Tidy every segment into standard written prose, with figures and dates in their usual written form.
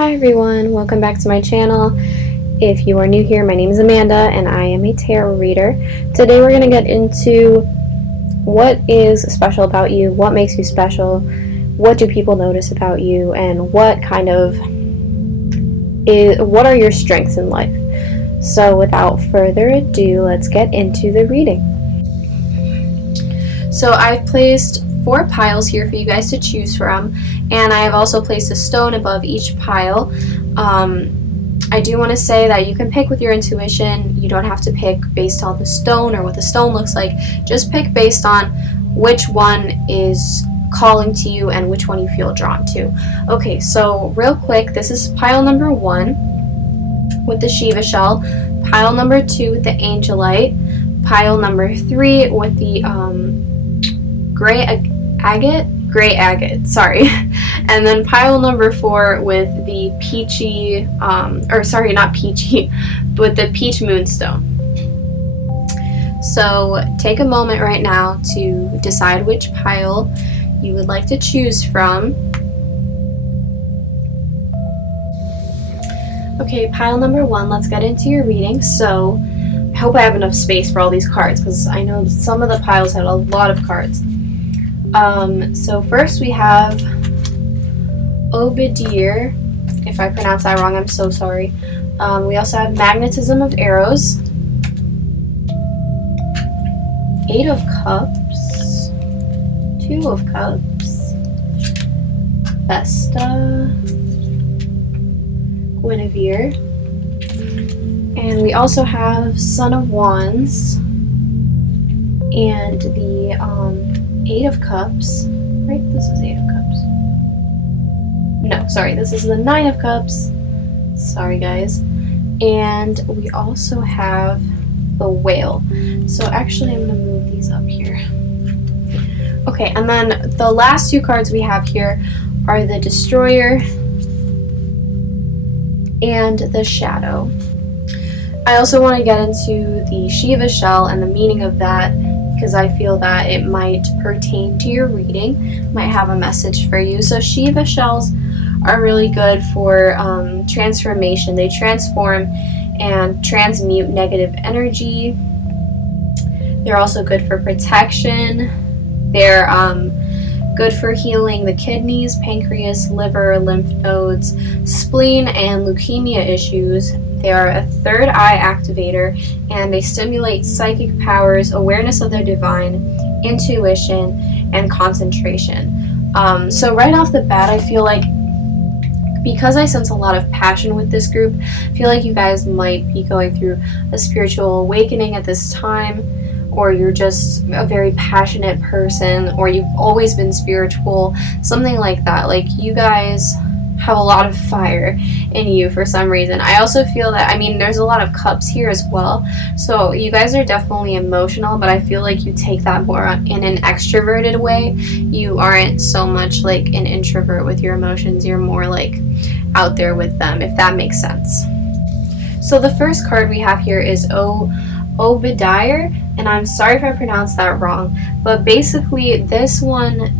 Hi everyone, welcome back to my channel. If you are new here, my name is Amanda and I am a tarot reader. Today we're going to get into what is special about you, what makes you special, what do people notice about you, and what are your strengths in life. So without further ado, let's get into the reading. So I've placed 4 piles here for you guys to choose from, and I have also placed a stone above each pile. I do want to say that you can pick with your intuition. You don't have to pick based on the stone or what the stone looks like. Just pick based on which one is calling to you and which one you feel drawn to. Okay, so real quick, this is pile number 1 with the Shiva shell, pile number 2 with the Angelite, pile number 3 with the gray agate, sorry. And then pile number 4 with the peachy, with the peach moonstone. So take a moment right now to decide which pile you would like to choose from. Okay, pile number 1, let's get into your reading. So I hope I have enough space for all these cards because I know some of the piles had a lot of cards. So first we have Obadiah. If I pronounce that wrong, I'm so sorry. We also have Magnetism of Arrows, 8 of Cups, 2 of Cups, Vesta, Guinevere, and we also have Son of Wands and the 8 of Cups. Right, this is 8 of Cups. No, sorry, this is the 9 of Cups. Sorry, guys. And we also have the Whale. So actually, I'm going to move these up here. Okay, and then the last 2 cards we have here are the Destroyer and the Shadow. I also want to get into the Shiva shell and the meaning of that, because I feel that it might pertain to your reading, might have a message for you. So Shiva shells are really good for transformation. They transform and transmute negative energy. They're also good for protection. They're good for healing the kidneys, pancreas, liver, lymph nodes, spleen, and leukemia issues. They are a third eye activator, and they stimulate psychic powers, awareness of the divine, intuition, and concentration. So right off the bat, I feel like, because I sense a lot of passion with this group, I feel like you guys might be going through a spiritual awakening at this time, or you're just a very passionate person, or you've always been spiritual, something like that. Like, you guys have a lot of fire in you for some reason. I also feel that, there's a lot of cups here as well, so you guys are definitely emotional, but I feel like you take that more in an extroverted way. You aren't so much like an introvert with your emotions. You're more like out there with them, if that makes sense. So the first card we have here is Obadiah, and I'm sorry if I pronounced that wrong, but basically this one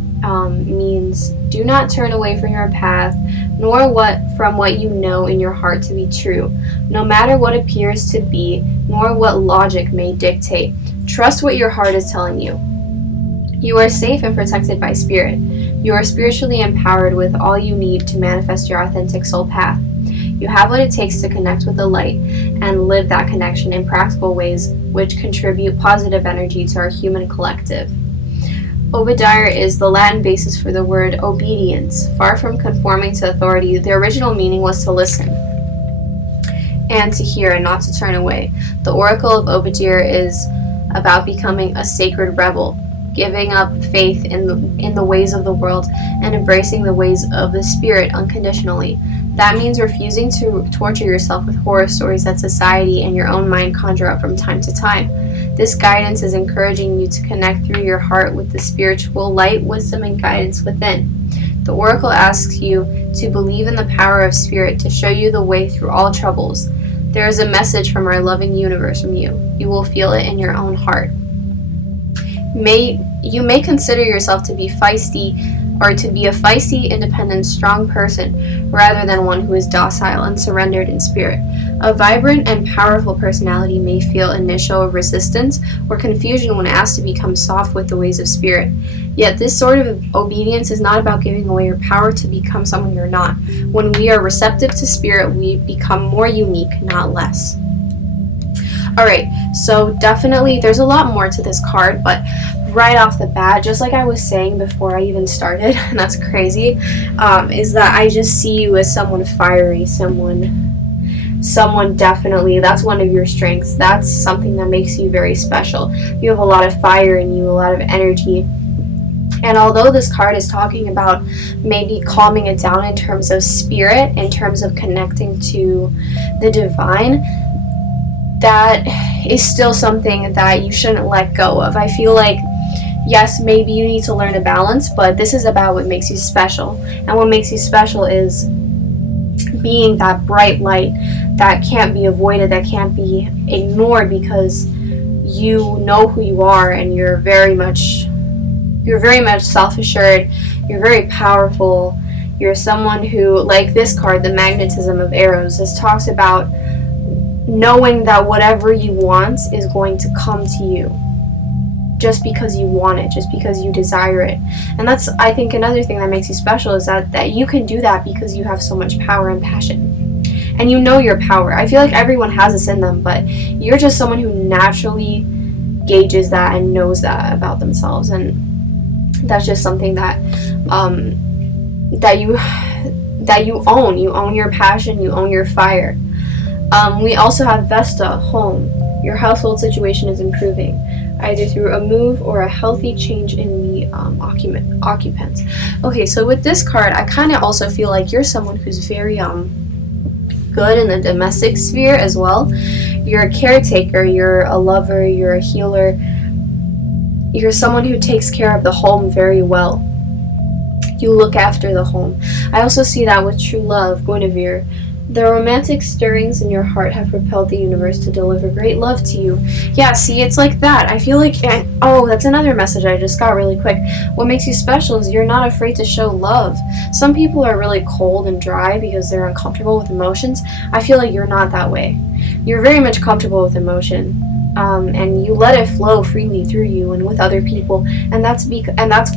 means do not turn away from your path, nor from what you know in your heart to be true, no matter what appears to be, nor what logic may dictate. Trust what your heart is telling you. You are safe and protected by spirit. You are spiritually empowered with all you need to manifest your authentic soul path. You have what it takes to connect with the light and live that connection in practical ways which contribute positive energy to our human collective. Obadiah is the Latin basis for the word obedience. Far from conforming to authority, the original meaning was to listen and to hear and not to turn away. The oracle of Obadiah is about becoming a sacred rebel, giving up faith in the ways of the world and embracing the ways of the spirit unconditionally. That means refusing to torture yourself with horror stories that society and your own mind conjure up from time to time. This guidance is encouraging you to connect through your heart with the spiritual light, wisdom, and guidance within. The oracle asks you to believe in the power of spirit to show you the way through all troubles. There is a message from our loving universe from you. You will feel it in your own heart. You may consider yourself to be feisty, are to be a feisty, independent, strong person rather than one who is docile and surrendered in spirit. A vibrant and powerful personality may feel initial resistance or confusion when asked to become soft with the ways of spirit. Yet this sort of obedience is not about giving away your power to become someone you're not. When we are receptive to spirit, we become more unique, not less. Alright, so definitely there's a lot more to this card, but right off the bat, just like I was saying before I even started, and that's crazy, is that I just see you as someone fiery, someone definitely, that's one of your strengths. That's something that makes you very special. You have a lot of fire in you, a lot of energy. And although this card is talking about maybe calming it down in terms of spirit, in terms of connecting to the divine, that is still something that you shouldn't let go of. I feel like, yes, maybe you need to learn a balance, but this is about what makes you special. And what makes you special is being that bright light that can't be avoided, that can't be ignored, because you know who you are, and you're very much self-assured, you're very powerful, you're someone who, like this card, the magnetism of arrows, this talks about knowing that whatever you want is going to come to you just because you want it, just because you desire it. And that's, I think, another thing that makes you special, is that you can do that because you have so much power and passion. And you know your power. I feel like everyone has this in them, but you're just someone who naturally gauges that and knows that about themselves. And that's just something that you own. You own your passion, you own your fire. We also have Vesta, home. Your household situation is improving, either through a move or a healthy change in the occupants. Okay, so with this card, I kind of also feel like you're someone who's very good in the domestic sphere as well. You're a caretaker, you're a lover, you're a healer. You're someone who takes care of the home very well. You look after the home. I also see that with true love, Guinevere. The romantic stirrings in your heart have propelled the universe to deliver great love to you. Yeah, see, it's like that. I feel like, oh, that's another message I just got really quick. What makes you special is you're not afraid to show love. Some people are really cold and dry because they're uncomfortable with emotions. I feel like you're not that way. You're very much comfortable with emotion. And you let it flow freely through you and with other people. And that's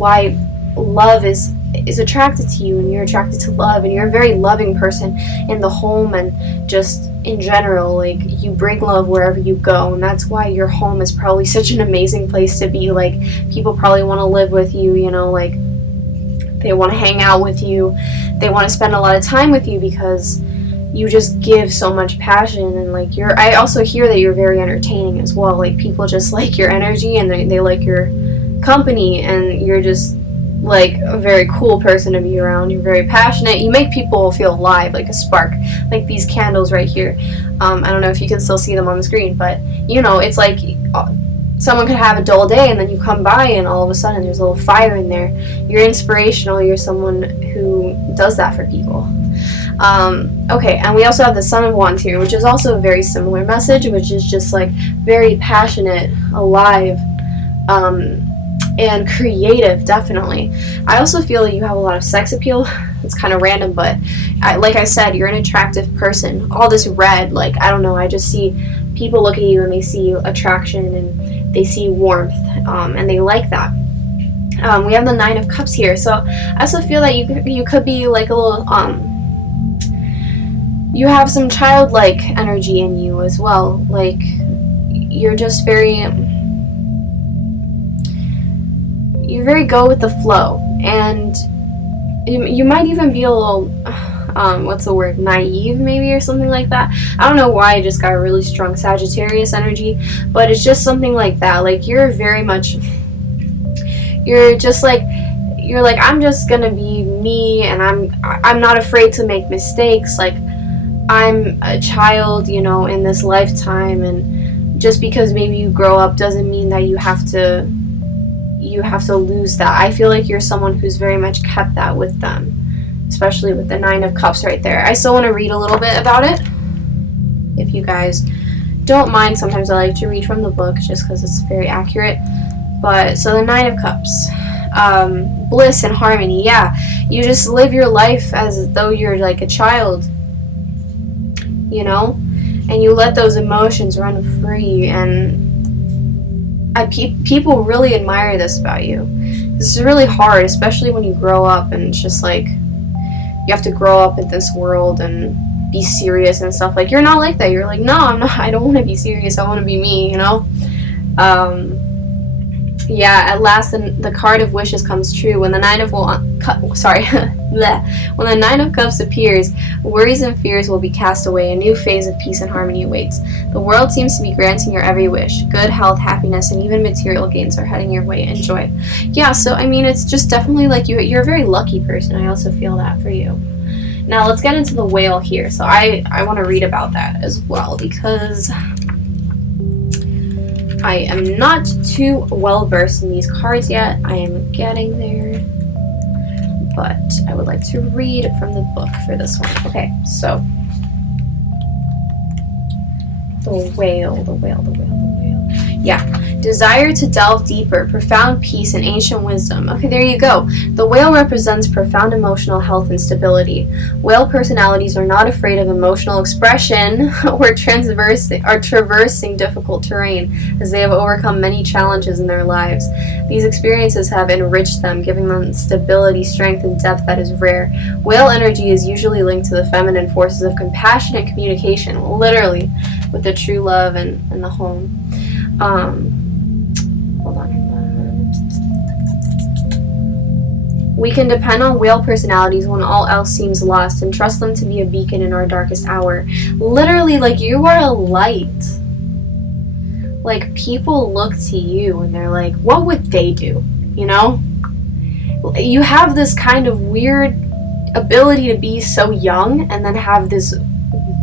why love is attracted to you, and you're attracted to love, and you're a very loving person in the home and just in general. Like, you bring love wherever you go, and that's why your home is probably such an amazing place to be. Like, people probably want to live with you, you know, like they want to hang out with you, they want to spend a lot of time with you because you just give so much passion. And like, I also hear that you're very entertaining as well. Like, people just like your energy, and they like your company, and you're just like a very cool person to be around. You're very passionate. You make people feel alive, like a spark, like these candles right here. I don't know if you can still see them on the screen, but you know, it's like someone could have a dull day and then you come by and all of a sudden there's a little fire in there. You're inspirational. You're someone who does that for people. Okay, and we also have the Son of Wands here, which is also a very similar message, which is just like very passionate, alive, and creative, definitely. I also feel that you have a lot of sex appeal. It's kind of random, but like I said, you're an attractive person. All this red, like, I don't know, I just see people look at you and they see attraction and they see warmth, and they like that. We have the Nine of Cups here, so I also feel that you could be like a little, you have some childlike energy in you as well. Like, you're just very go with the flow, and you might even be a little naive maybe, or something like that. I don't know why I just got a really strong Sagittarius energy, but it's just something like that. Like, you're like, I'm just gonna be me, and I'm not afraid to make mistakes. Like, I'm a child, you know, in this lifetime, and just because maybe you grow up doesn't mean that you have to lose that. I feel like you're someone who's very much kept that with them, especially with the Nine of Cups right there. I still want to read a little bit about it, if you guys don't mind. Sometimes I like to read from the book just because it's very accurate. But so the Nine of Cups, bliss and harmony. Yeah, you just live your life as though you're like a child, you know, and you let those emotions run free. And people really admire this about you. This is really hard, especially when you grow up and it's just like you have to grow up in this world and be serious and stuff. Like, you're not like that. You're like, no, I'm not. I don't want to be serious. I want to be me, you know? Yeah, at last the card of wishes comes true. When the Nine of when the Nine of Cups appears, worries and fears will be cast away. A new phase of peace and harmony awaits. The world seems to be granting your every wish. Good health, happiness, and even material gains are heading your way. Enjoy. Yeah, so I mean, it's just definitely like you're a very lucky person. I also feel that for you. Now let's get into the Whale here. So I want to read about that as well, because I am not too well versed in these cards yet. I am getting there, but I would like to read from the book for this one. Okay, so the whale. Yeah. Desire to delve deeper, profound peace, and ancient wisdom. Okay, there you go. The whale represents profound emotional health and stability. Whale personalities are not afraid of emotional expression or traversing difficult terrain, as they have overcome many challenges in their lives. These experiences have enriched them, giving them stability, strength, and depth that is rare. Whale energy is usually linked to the feminine forces of compassion and communication, literally, with the true love and the home. Hold on. We can depend on whale personalities when all else seems lost and trust them to be a beacon in our darkest hour. Literally, like, you are a light. Like, people look to you and they're like, what would they do? You know? You have this kind of weird ability to be so young and then have this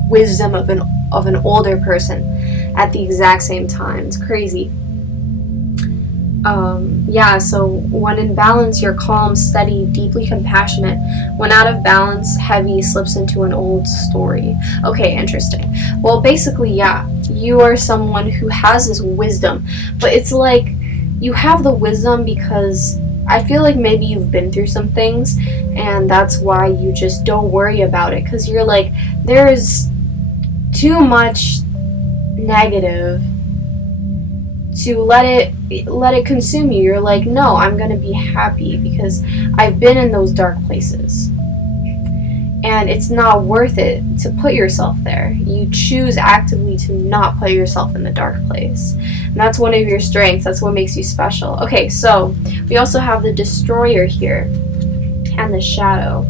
wisdom of an older person at the exact same time. It's crazy. Yeah, so when in balance, you're calm, steady, deeply compassionate. When out of balance, heavy, slips into an old story. Okay, interesting. Well, basically, yeah, you are someone who has this wisdom, but it's like you have the wisdom because I feel like maybe you've been through some things, and that's why you just don't worry about it, because you're like, there's too much negative to let it consume you. You're like, no, I'm gonna be happy because I've been in those dark places, and it's not worth it to put yourself there. You choose actively to not put yourself in the dark place, and that's one of your strengths. That's what makes you special. Okay, so we also have the Destroyer here and the Shadow.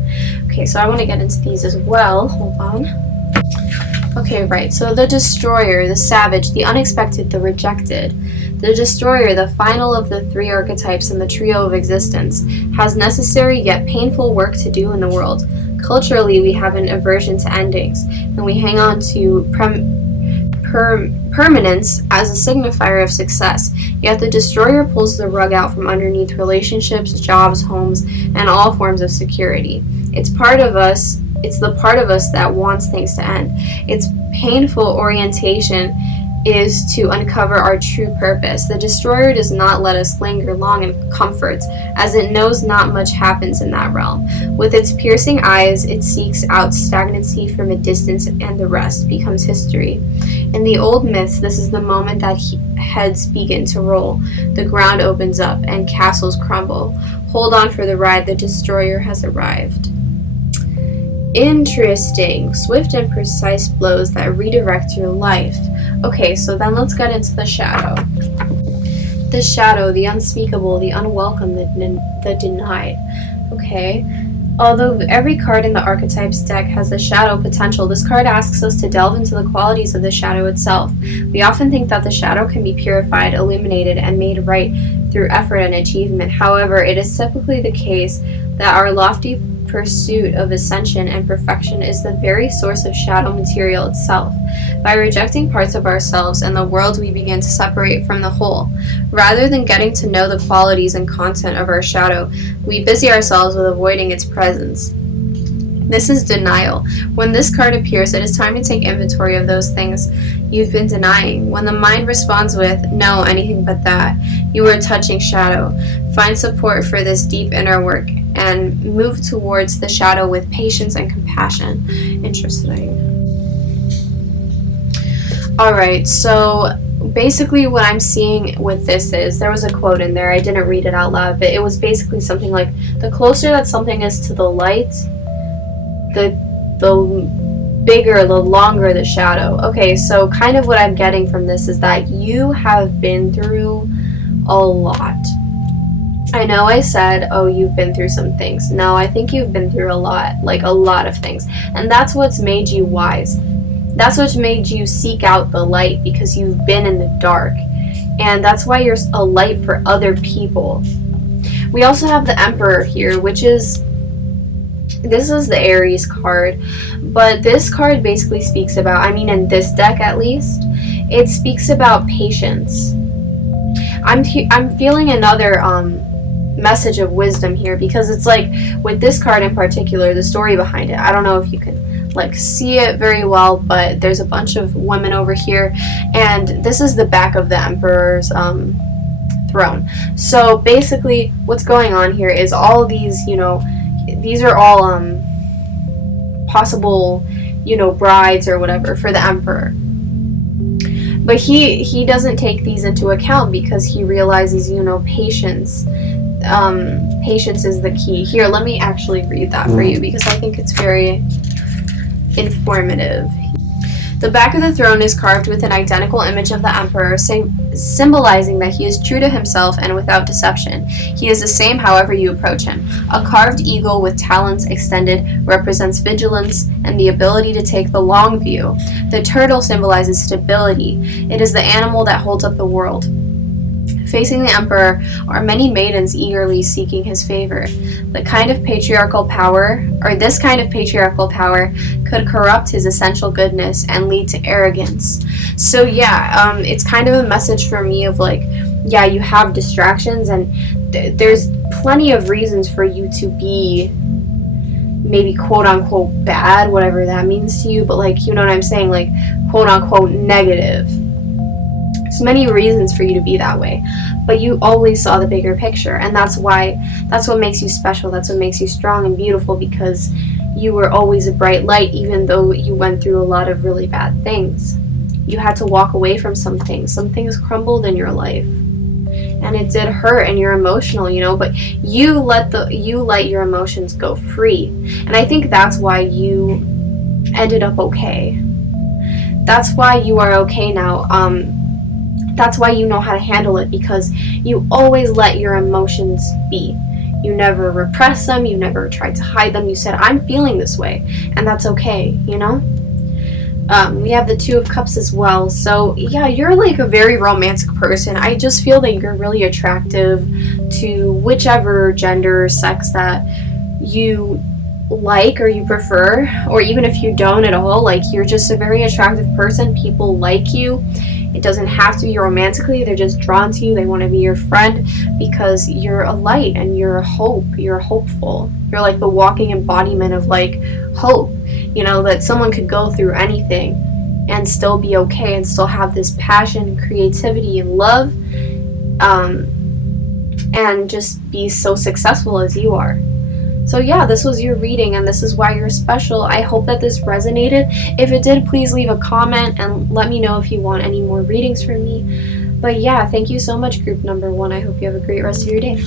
Okay, so I want to get into these as well. Hold on. Okay, right, so the Destroyer, the Savage, the Unexpected, the Rejected. The Destroyer, the final of the three archetypes in the trio of existence, has necessary yet painful work to do in the world. Culturally, we have an aversion to endings, and we hang on to permanence as a signifier of success. Yet the Destroyer pulls the rug out from underneath relationships, jobs, homes, and all forms of security. It's the part of us that wants things to end. Its painful orientation is to uncover our true purpose. The Destroyer does not let us linger long in comforts, as it knows not much happens in that realm. With its piercing eyes, it seeks out stagnancy from a distance, and the rest becomes history. In the old myths, this is the moment that heads begin to roll, the ground opens up, and castles crumble. Hold on for the ride, the Destroyer has arrived. Interesting. Swift and precise blows that redirect your life. Okay, so then let's get into the Shadow. The Shadow, the unspeakable, the unwelcome, the denied. Okay. Although every card in the Archetypes deck has the Shadow potential, this card asks us to delve into the qualities of the Shadow itself. We often think that the Shadow can be purified, illuminated, and made right through effort and achievement. However, it is typically the case that our lofty pursuit of ascension and perfection is the very source of shadow material itself. By rejecting parts of ourselves and the world, we begin to separate from the whole. Rather than getting to know the qualities and content of our shadow, we busy ourselves with avoiding its presence. This is denial. When this card appears, it is time to take inventory of those things you've been denying. When the mind responds with, no, anything but that, You are touching shadow. Find support for this deep inner work and move towards the shadow with patience and compassion. Interesting. Alright, so basically what I'm seeing with this is, there was a quote in there, I didn't read it out loud, but it was basically something like, the closer that something is to the light, the bigger, the longer the shadow. Okay, so kind of what I'm getting from this is that you have been through a lot. I know I said, oh, you've been through some things. No, I think you've been through a lot, like a lot of things. And that's what's made you wise. That's what's made you seek out the light, because you've been in the dark. And that's why you're a light for other people. We also have the Emperor here, which is, this is the Aries card. But this card basically speaks about, I mean in this deck at least, it speaks about patience. I'm feeling another message of wisdom here, because it's like, with this card in particular, the story behind it, I don't know if you can like see it very well, but there's a bunch of women over here, and this is the back of the Emperor's throne. So basically what's going on here is all these, you know, these are all possible, you know, brides or whatever for the Emperor. But he doesn't take these into account, because he realizes, you know, patience is the key. Here, let me actually read that for you, because I think it's very informative. The back of the throne is carved with an identical image of the Emperor, symbolizing that he is true to himself and without deception. He is the same however you approach him. A carved eagle with talons extended represents vigilance and the ability to take the long view. The turtle symbolizes stability. It is the animal that holds up the world. Facing the Emperor are many maidens eagerly seeking his favor. This kind of patriarchal power could corrupt his essential goodness and lead to arrogance. So yeah, it's kind of a message for me of like, yeah, you have distractions, and there's plenty of reasons for you to be maybe quote unquote bad, whatever that means to you, but like, you know what I'm saying, like quote unquote negative. There's many reasons for you to be that way, but you always saw the bigger picture, and that's what makes you special. That's what makes you strong and beautiful, because you were always a bright light, even though you went through a lot of really bad things. You had to walk away from some things. Some things crumbled in your life, and it did hurt, and you're emotional, you know, but you let your emotions go free. And I think that's why you ended up okay. That's why you are okay now. That's why you know how to handle it, because you always let your emotions be. You never repress them, you never tried to hide them. You said, I'm feeling this way, and that's okay, you know? We have the Two of Cups as well. So yeah, you're like a very romantic person. I just feel that you're really attractive to whichever gender or sex that you like or you prefer, or even if you don't at all, like you're just a very attractive person. People like you. It doesn't have to be romantically, they're just drawn to you, they want to be your friend, because you're a light and you're a hope, you're hopeful. You're like the walking embodiment of like hope, you know, that someone could go through anything and still be okay, and still have this passion, creativity, and love, and just be so successful as you are. So yeah, this was your reading, and this is why you're special. I hope that this resonated. If it did, please leave a comment and let me know if you want any more readings from me. But yeah, thank you so much, group number 1. I hope you have a great rest of your day.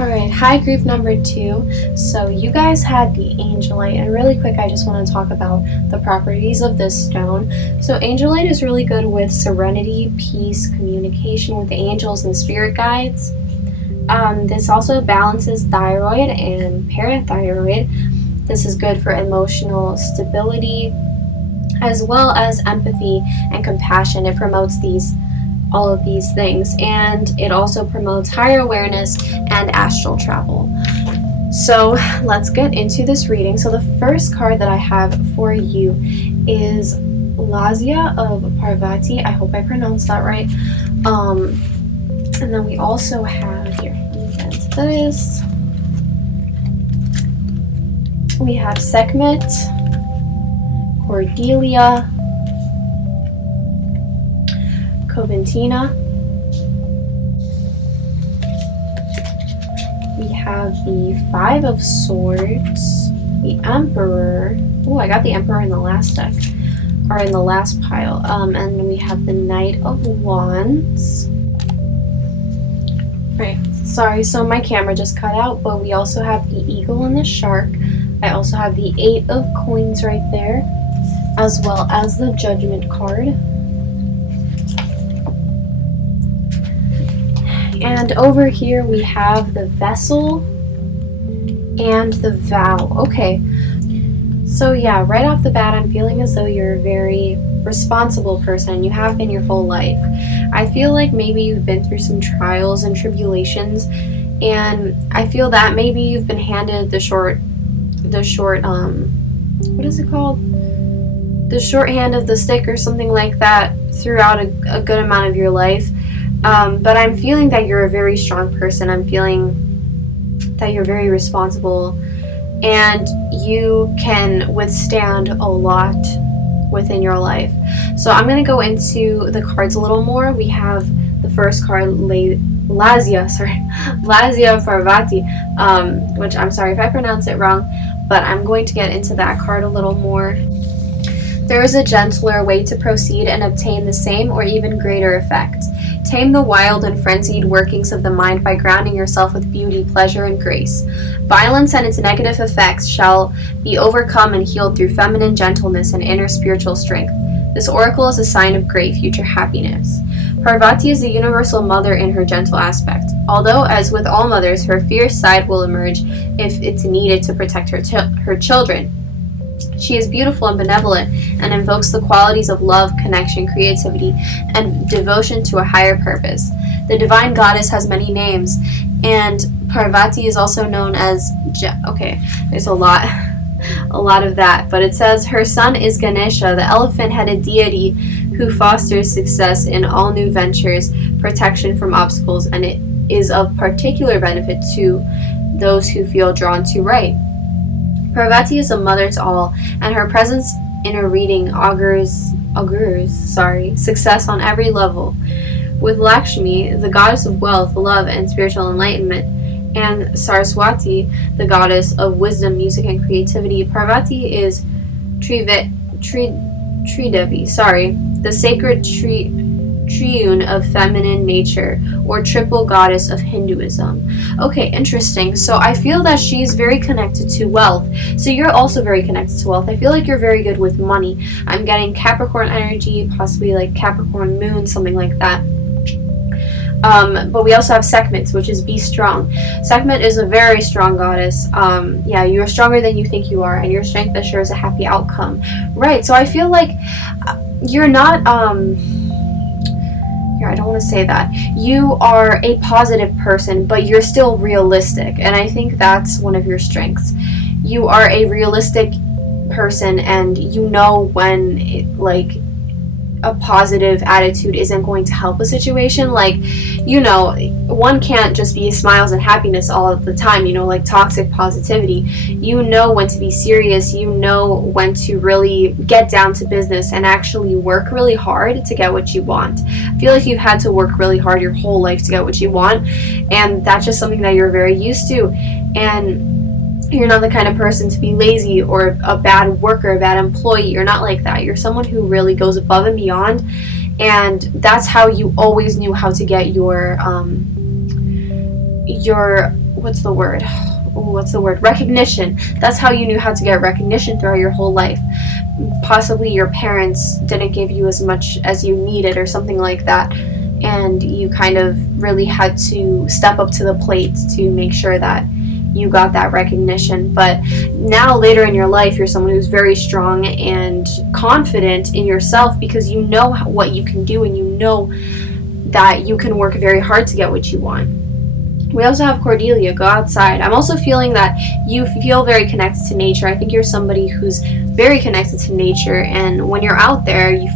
Alright, hi group number 2. So you guys had the Angelite, and really quick I just want to talk about the properties of this stone. So Angelite is really good with serenity, peace, communication with the angels and spirit guides. This also balances thyroid and parathyroid. This is good for emotional stability, as well as empathy and compassion. It promotes all of these things, and it also promotes higher awareness and astral travel. So let's get into this reading. So the first card that I have for you is Lasya of Parvati. I hope I pronounced that right. And then we also have here, let me get into this. We have Sekhmet, Cordelia, Coventina, we have the Five of Swords, the Emperor. Oh, I got the Emperor in the last deck, or in the last pile. And we have the Knight of Wands. Right, sorry, so my camera just cut out, but we also have the Eagle and the Shark. I also have the Eight of Coins right there, as well as the Judgment card. And over here we have the Vessel and the Vow. Okay, so yeah, right off the bat I'm feeling as though you're a very responsible person. You have been your whole life. I feel like maybe you've been through some trials and tribulations, and I feel that maybe you've been handed the short what is it called? The shorthand of the stick or something like that throughout a good amount of your life. But I'm feeling that you're a very strong person. I'm feeling that you're very responsible and you can withstand a lot within your life. So I'm going to go into the cards a little more. We have the first card, Lasya Parvati, which I'm sorry if I pronounce it wrong, but I'm going to get into that card a little more. There is a gentler way to proceed and obtain the same or even greater effect. Tame the wild and frenzied workings of the mind by grounding yourself with beauty, pleasure, and grace. Violence and its negative effects shall be overcome and healed through feminine gentleness and inner spiritual strength. This oracle is a sign of great future happiness. Parvati is the universal mother in her gentle aspect, although, as with all mothers, her fierce side will emerge if it's needed to protect her children. She is beautiful and benevolent and invokes the qualities of love, connection, creativity, and devotion to a higher purpose. The divine goddess has many names, and Parvati is also known as okay, there's a lot of that, but it says her son is Ganesha, the elephant-headed deity who fosters success in all new ventures, protection from obstacles, and it is of particular benefit to those who feel drawn to right. Parvati is a mother to all, and her presence in a reading augurs success on every level. With Lakshmi, the goddess of wealth, love, and spiritual enlightenment, and Saraswati, the goddess of wisdom, music, and creativity, Parvati is Tridevi, the sacred triune of feminine nature, or triple goddess of Hinduism. Okay, interesting. So I feel that she's very connected to wealth. So you're also very connected to wealth. I feel like you're very good with money. I'm getting Capricorn energy, possibly like Capricorn moon, something like that. But we also have Sekhmet, which is be strong. Sekhmet is a very strong goddess. Yeah, you're stronger than you think you are, and your strength assures a happy outcome. Right, so I feel like you're not, I don't want to say that. You are a positive person, but you're still realistic, and I think that's one of your strengths. You are a realistic person, and you know when a positive attitude isn't going to help a situation. Like, you know, one can't just be smiles and happiness all the time, you know, like toxic positivity. You know when to be serious, you know when to really get down to business and actually work really hard to get what you want. I feel like you've had to work really hard your whole life to get what you want, and that's just something that you're very used to. And you're not the kind of person to be lazy or a bad worker, a bad employee. You're not like that. You're someone who really goes above and beyond, and that's how you always knew how to get your recognition. That's how you knew how to get recognition throughout your whole life. Possibly your parents didn't give you as much as you needed or something like that, and you kind of really had to step up to the plate to make sure that you got that recognition. But now later in your life, you're someone who's very strong and confident in yourself because you know what you can do, and you know that you can work very hard to get what you want. We also have Cordelia, go outside. I'm also feeling that you feel very connected to nature. I think you're somebody who's very connected to nature, and when you're out there, you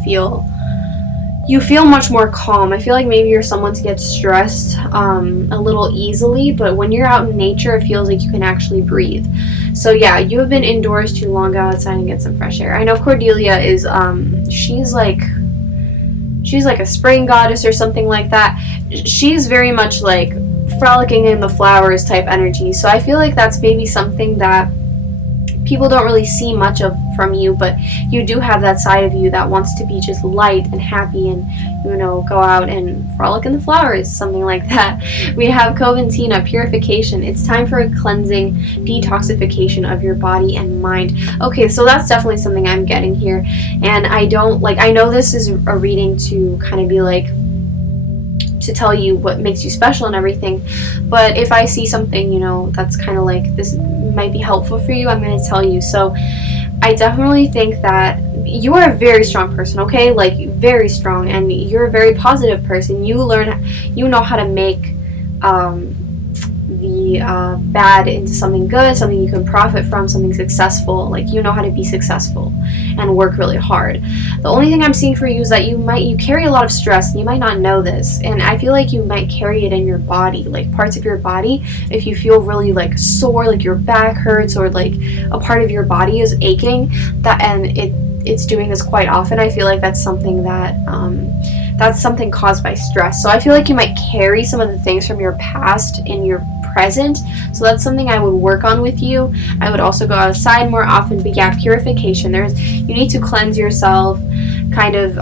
feel much more calm. I feel like maybe you're someone to get stressed a little easily, but when you're out in nature, it feels like you can actually breathe. So yeah, you have been indoors too long. Go outside and get some fresh air. I know Cordelia is, she's like a spring goddess or something like that. She's very much like frolicking in the flowers type energy. So I feel like that's maybe something that people don't really see much of from you, but you do have that side of you that wants to be just light and happy and, you know, go out and frolic in the flowers, something like that. We have Coventina, purification. It's time for a cleansing, detoxification of your body and mind. Okay, so that's definitely something I'm getting here. And I know this is a reading to kind of be like, to tell you what makes you special and everything, but if I see something, you know, that's kind of like, this might be helpful for you, I'm going to tell you. So I definitely think that you are a very strong person, okay? Like, very strong, and you're a very positive person. You know how to make the bad into something good, something you can profit from, something successful. Like, you know how to be successful and work really hard. The only thing I'm seeing for you is that you carry a lot of stress, and you might not know this, and I feel like you might carry it in your body, like parts of your body. If you feel really like sore, like your back hurts, or like a part of your body is aching, and it's doing this quite often, I feel like that's something that's something caused by stress. So I feel like you might carry some of the things from your past in your present. So that's something I would work on with you. I would also go outside more often. But yeah, purification. You need to cleanse yourself. Kind of,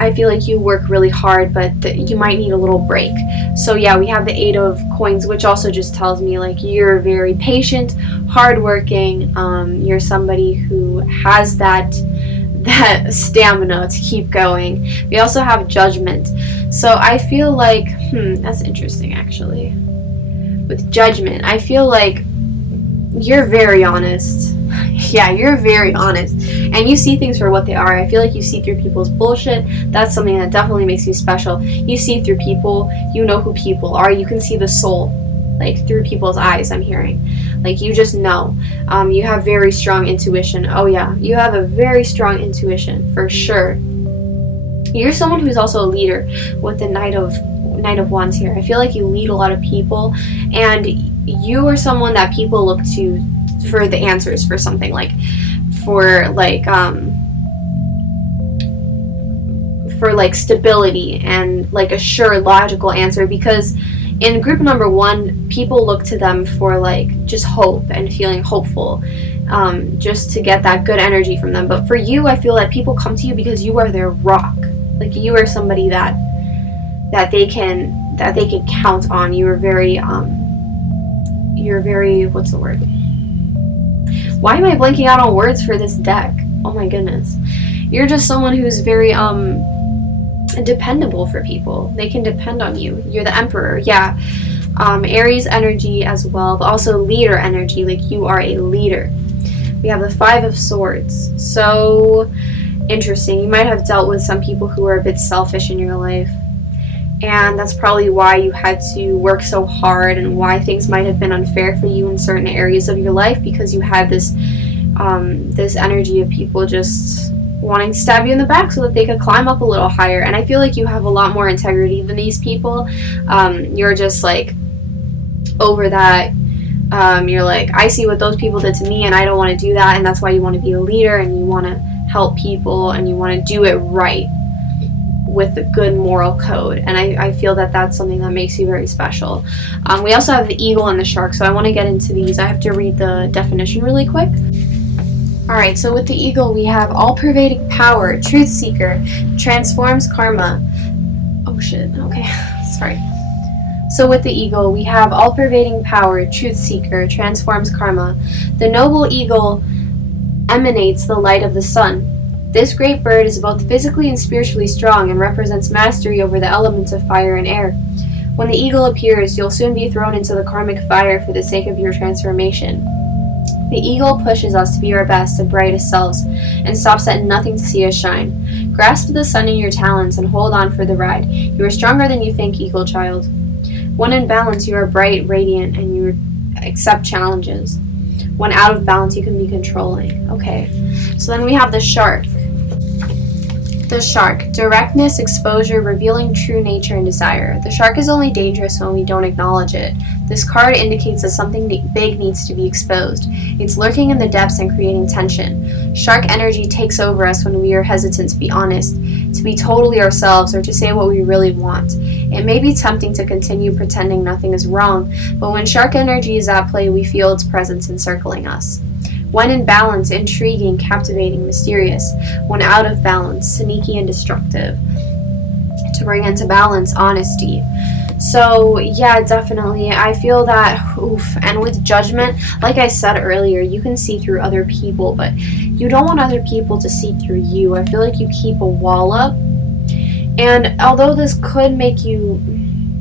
I feel like you work really hard, but you might need a little break. So yeah, we have the 8 of Coins, which also just tells me like you're very patient, hardworking. You're somebody who has that stamina to keep going. We also have Judgment. So I feel like, that's interesting actually. With Judgment, I feel like you're very honest. Yeah, you're very honest. And you see things for what they are. I feel like you see through people's bullshit. That's something that definitely makes you special. You see through people. You know who people are. You can see the soul, like, through people's eyes, I'm hearing. Like, you just know. You have very strong intuition. Oh yeah, you have a very strong intuition, for sure. You're someone who's also a leader with the Knight of Wands here. I feel like you lead a lot of people, and you are someone that people look to for the answers for something, like for stability and like a sure logical answer, because in group number 1, people look to them for like just hope and feeling hopeful, just to get that good energy from them. But for you, I feel that people come to you because you are their rock. Like, you are somebody that they can count on. You're very what's the word? Why am I blanking out on words for this deck? Oh my goodness. You're just someone who's very dependable for people. They can depend on you. You're the Emperor. Yeah. Aries energy as well, but also leader energy. Like, you are a leader. We have the 5 of Swords. So interesting. You might have dealt with some people who are a bit selfish in your life, and that's probably why you had to work so hard, and why things might have been unfair for you in certain areas of your life, because you had this energy of people just wanting to stab you in the back so that they could climb up a little higher. And I feel like you have a lot more integrity than these people. You're just like over that. You're like, I see what those people did to me, and I don't want to do that. And that's why you want to be a leader, and you want to help people, and you want to do it right with a good moral code. And I feel that that's something that makes you very special. We also have the Eagle and the Shark, so I want to get into these. I have to read the definition really quick. Alright, so with the Eagle, we have all-pervading power, truth seeker, transforms karma. Oh shit, okay, sorry. So with the Eagle, we have all-pervading power, truth seeker, transforms karma. The noble eagle emanates the light of the sun. This great bird is both physically and spiritually strong and represents mastery over the elements of fire and air. When the eagle appears, you'll soon be thrown into the karmic fire for the sake of your transformation. The eagle pushes us to be our best and brightest selves, and stops at nothing to see us shine. Grasp the sun in your talons and hold on for the ride. You are stronger than you think, eagle child. When in balance, you are bright, radiant, and you accept challenges. When out of balance, you can be controlling. Okay, so then we have the Shark. The Shark. Directness, exposure, revealing true nature and desire. The Shark is only dangerous when we don't acknowledge it. This card indicates that something big needs to be exposed. It's lurking in the depths and creating tension. Shark energy takes over us when we are hesitant to be honest. to be totally ourselves, or to say what we really want. It may be tempting to continue pretending nothing is wrong, but when shark energy is at play, we feel its presence encircling us. When in balance, intriguing, captivating, mysterious. When out of balance, sneaky and destructive. To bring into balance, honesty. So yeah, definitely, I feel that, and with judgment, like I said earlier, you can see through other people, but you don't want other people to see through you. I feel like you keep a wall up, and although this could make you,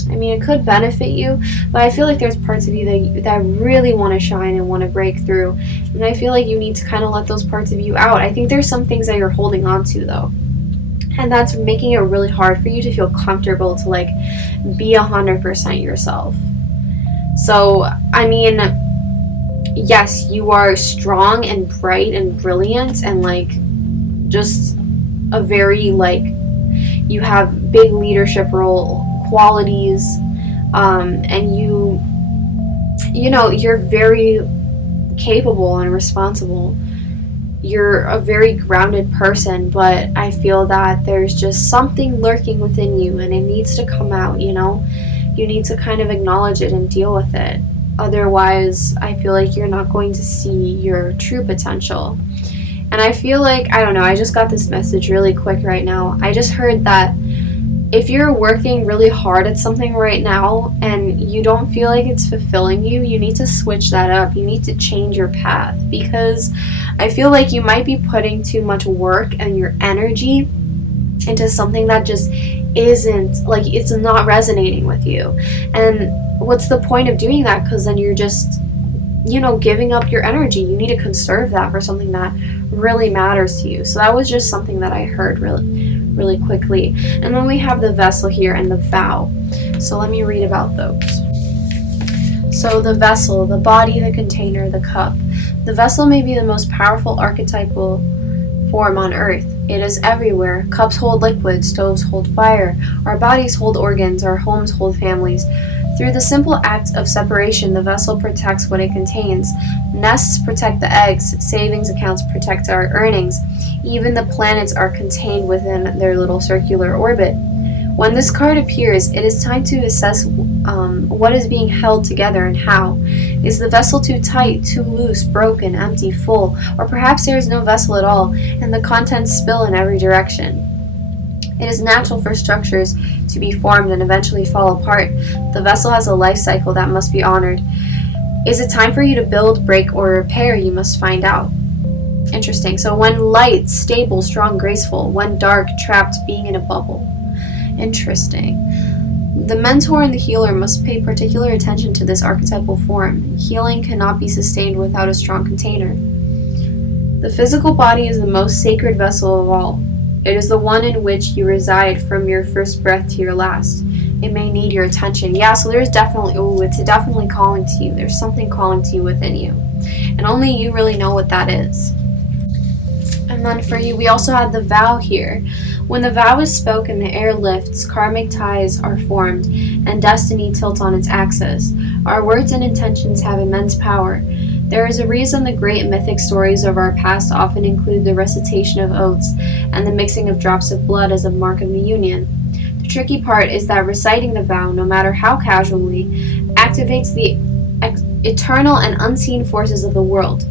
it could benefit you, but I feel like there's parts of you that really want to shine and want to break through, and I feel like you need to kind of let those parts of you out. I think there's some things that you're holding on to, though, and that's making it really hard for you to feel comfortable to be 100% yourself. So yes, you are strong and bright and brilliant, and just a very you have big leadership role qualities, and you're very capable and responsible. You're a very grounded person, but I feel that there's just something lurking within you, and it needs to come out. You need to kind of acknowledge it and deal with it. Otherwise, I feel like you're not going to see your true potential. And I feel like, I don't know, I just got this message really quick right now. I just heard that if you're working really hard at something right now and you don't feel like it's fulfilling you, you need to switch that up. You need to change your path, because I feel like you might be putting too much work and your energy into something that just isn't, it's not resonating with you. And what's the point of doing that? Because then you're just, giving up your energy. You need to conserve that for something that really matters to you. So that was just something that I heard really quickly. And then we have the vessel here and the vow. So let me read about those. So the vessel, the body, the container, the cup. The vessel may be the most powerful archetypal form on earth. It is everywhere. Cups hold liquid, stoves hold fire, our bodies hold organs, our homes hold families. Through the simple act of separation, the vessel protects what it contains. Nests protect the eggs, savings accounts protect our earnings. Even the planets are contained within their little circular orbit. When this card appears, it is time to assess what is being held together and how. Is the vessel too tight, too loose, broken, empty, full, or perhaps there is no vessel at all, and the contents spill in every direction? It is natural for structures to be formed and eventually fall apart. The vessel has a life cycle that must be honored. Is it time for you to build, break, or repair? You must find out. Interesting. So when light, stable, strong, graceful. When dark, trapped, being in a bubble. Interesting. The mentor and the healer must pay particular attention to this archetypal form. Healing cannot be sustained without a strong container. The physical body is the most sacred vessel of all. It is the one in which you reside from your first breath to your last. It may need your attention. Yeah, so there's definitely, it's definitely calling to you. There's something calling to you within you. And only you really know what that is. And then for you, we also had the vow here. When the vow is spoken, the air lifts, karmic ties are formed, and destiny tilts on its axis. Our words and intentions have immense power. There is a reason the great mythic stories of our past often include the recitation of oaths and the mixing of drops of blood as a mark of the union. The tricky part is that reciting the vow, no matter how casually, activates the eternal and unseen forces of the world.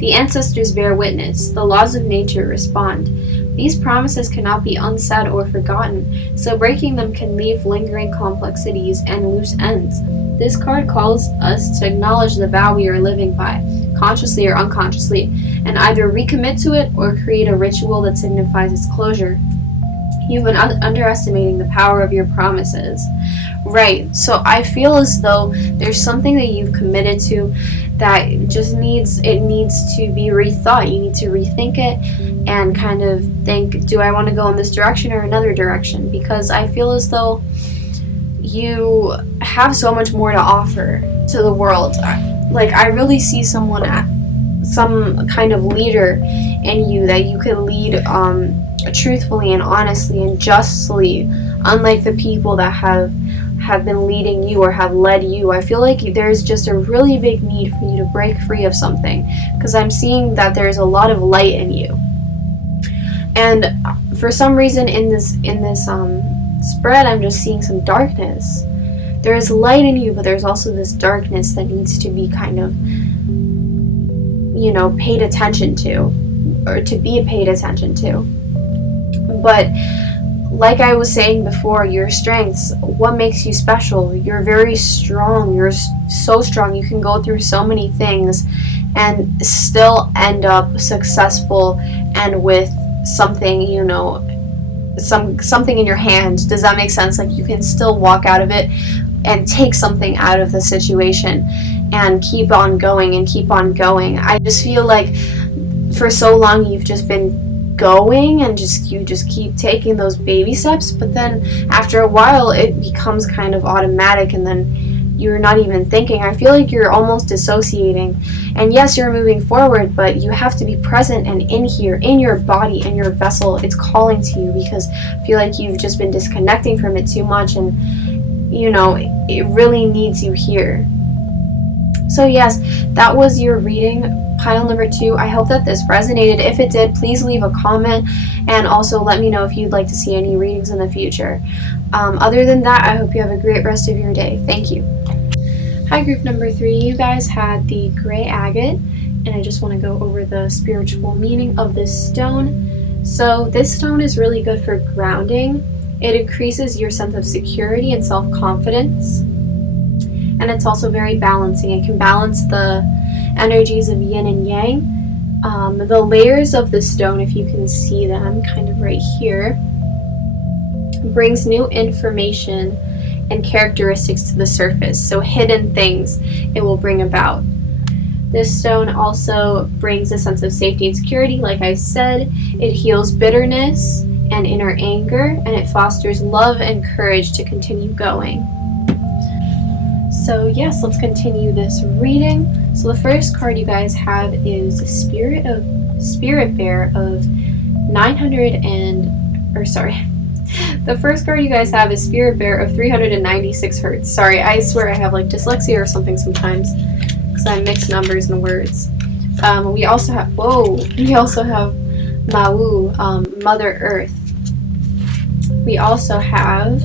The ancestors bear witness, the laws of nature respond. These promises cannot be unsaid or forgotten, so breaking them can leave lingering complexities and loose ends. This card calls us to acknowledge the vow we are living by, consciously or unconsciously, and either recommit to it or create a ritual that signifies its closure. You've been underestimating the power of your promises. Right, so I feel as though there's something that you've committed to that just needs to be rethought. You need to rethink it and kind of think, do I want to go in this direction or another direction? Because I feel as though you have so much more to offer to the world. I really see some kind of leader in you that you could lead truthfully and honestly and justly, unlike the people that have been leading you or have led you. I feel like there's just a really big need for you to break free of something, because I'm seeing that there's a lot of light in you. And for some reason in this spread, I'm just seeing some darkness. There is light in you, but there's also this darkness that needs to be kind of, paid attention to, or to be paid attention to. But like I was saying before, your strengths, what makes you special? You're very strong. You're so strong. You can go through so many things and still end up successful and with something, something in your hand. Does that make sense? Like, you can still walk out of it and take something out of the situation and keep on going and keep on going. I just feel like for so long you've just been going and you just keep taking those baby steps, but then after a while it becomes kind of automatic, and then you're not even thinking. I feel like you're almost dissociating, and yes, you're moving forward, but you have to be present and in here, in your body, in your vessel. It's calling to you, because I feel like you've just been disconnecting from it too much, and it really needs you here. So yes, that was your reading, pile number 2. I hope that this resonated. If it did, please leave a comment, and also let me know if you'd like to see any readings in the future. Other than that, I hope you have a great rest of your day. Thank you. Hi, group number 3. You guys had the gray agate, and I just want to go over the spiritual meaning of this stone. So this stone is really good for grounding. It increases your sense of security and self-confidence. And it's also very balancing. It can balance the energies of yin and yang. The layers of the stone, if you can see them kind of right here, brings new information and characteristics to the surface. So hidden things it will bring about. This stone also brings a sense of safety and security. Like I said, it heals bitterness and inner anger, and it fosters love and courage to continue going. So yes, let's continue this reading. So the first card you guys have is Spirit Bear of 900 the first card you guys have is Spirit Bear of 396 Hertz. Sorry, I swear I have like dyslexia or something sometimes, because I mix numbers and words. We also have Mawu, Mother Earth. We also have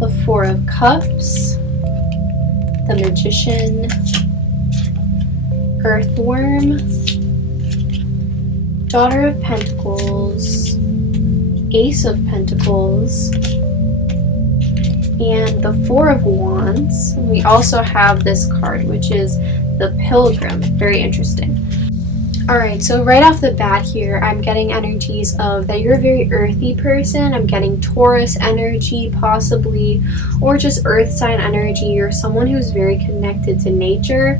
the Four of Cups, the Magician, Earthworm, Daughter of Pentacles, Ace of Pentacles, and the Four of Wands. We also have this card, which is the Pilgrim. Very interesting. Alright, so right off the bat here, I'm getting energies of that you're a very earthy person. I'm getting Taurus energy, possibly, or just earth sign energy. You're someone who's very connected to nature,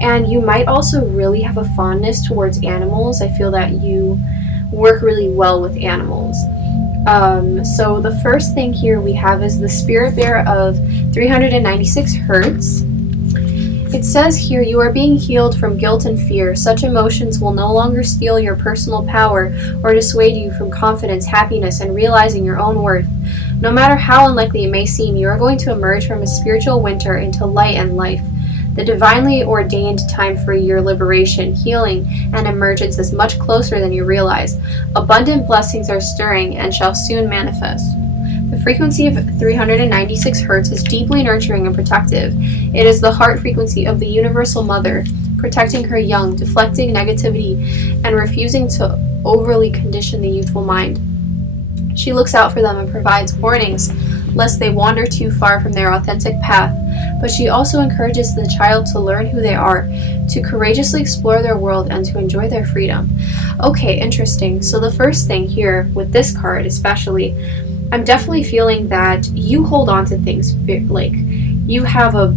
and you might also really have a fondness towards animals. I feel that you work really well with animals. So the first thing here we have is the Spirit Bear of 396 Hertz. It says here, you are being healed from guilt and fear. Such emotions will no longer steal your personal power or dissuade you from confidence, happiness, and realizing your own worth. No matter how unlikely it may seem, you are going to emerge from a spiritual winter into light and life. The divinely ordained time for your liberation, healing, and emergence is much closer than you realize. Abundant blessings are stirring and shall soon manifest. The frequency of 396 Hertz is deeply nurturing and protective. It is the heart frequency of the Universal Mother, protecting her young, deflecting negativity, and refusing to overly condition the youthful mind. She looks out for them and provides warnings, lest they wander too far from their authentic path, but she also encourages the child to learn who they are, to courageously explore their world, and to enjoy their freedom. Okay, interesting. So the first thing here, with this card especially, I'm definitely feeling that you hold on to things, like you have a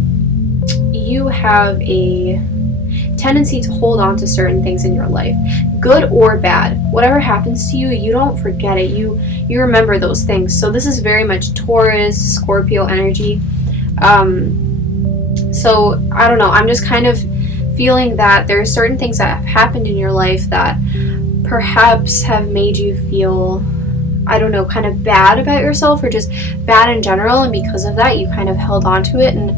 tendency to hold on to certain things in your life, good or bad. Whatever happens to you, you don't forget it. You remember those things. So this is very much Taurus, Scorpio energy. So I don't know. I'm just kind of feeling that there are certain things that have happened in your life that perhaps have made you feel, I don't know, kind of bad about yourself, or just bad in general, and because of that you kind of held on to it, and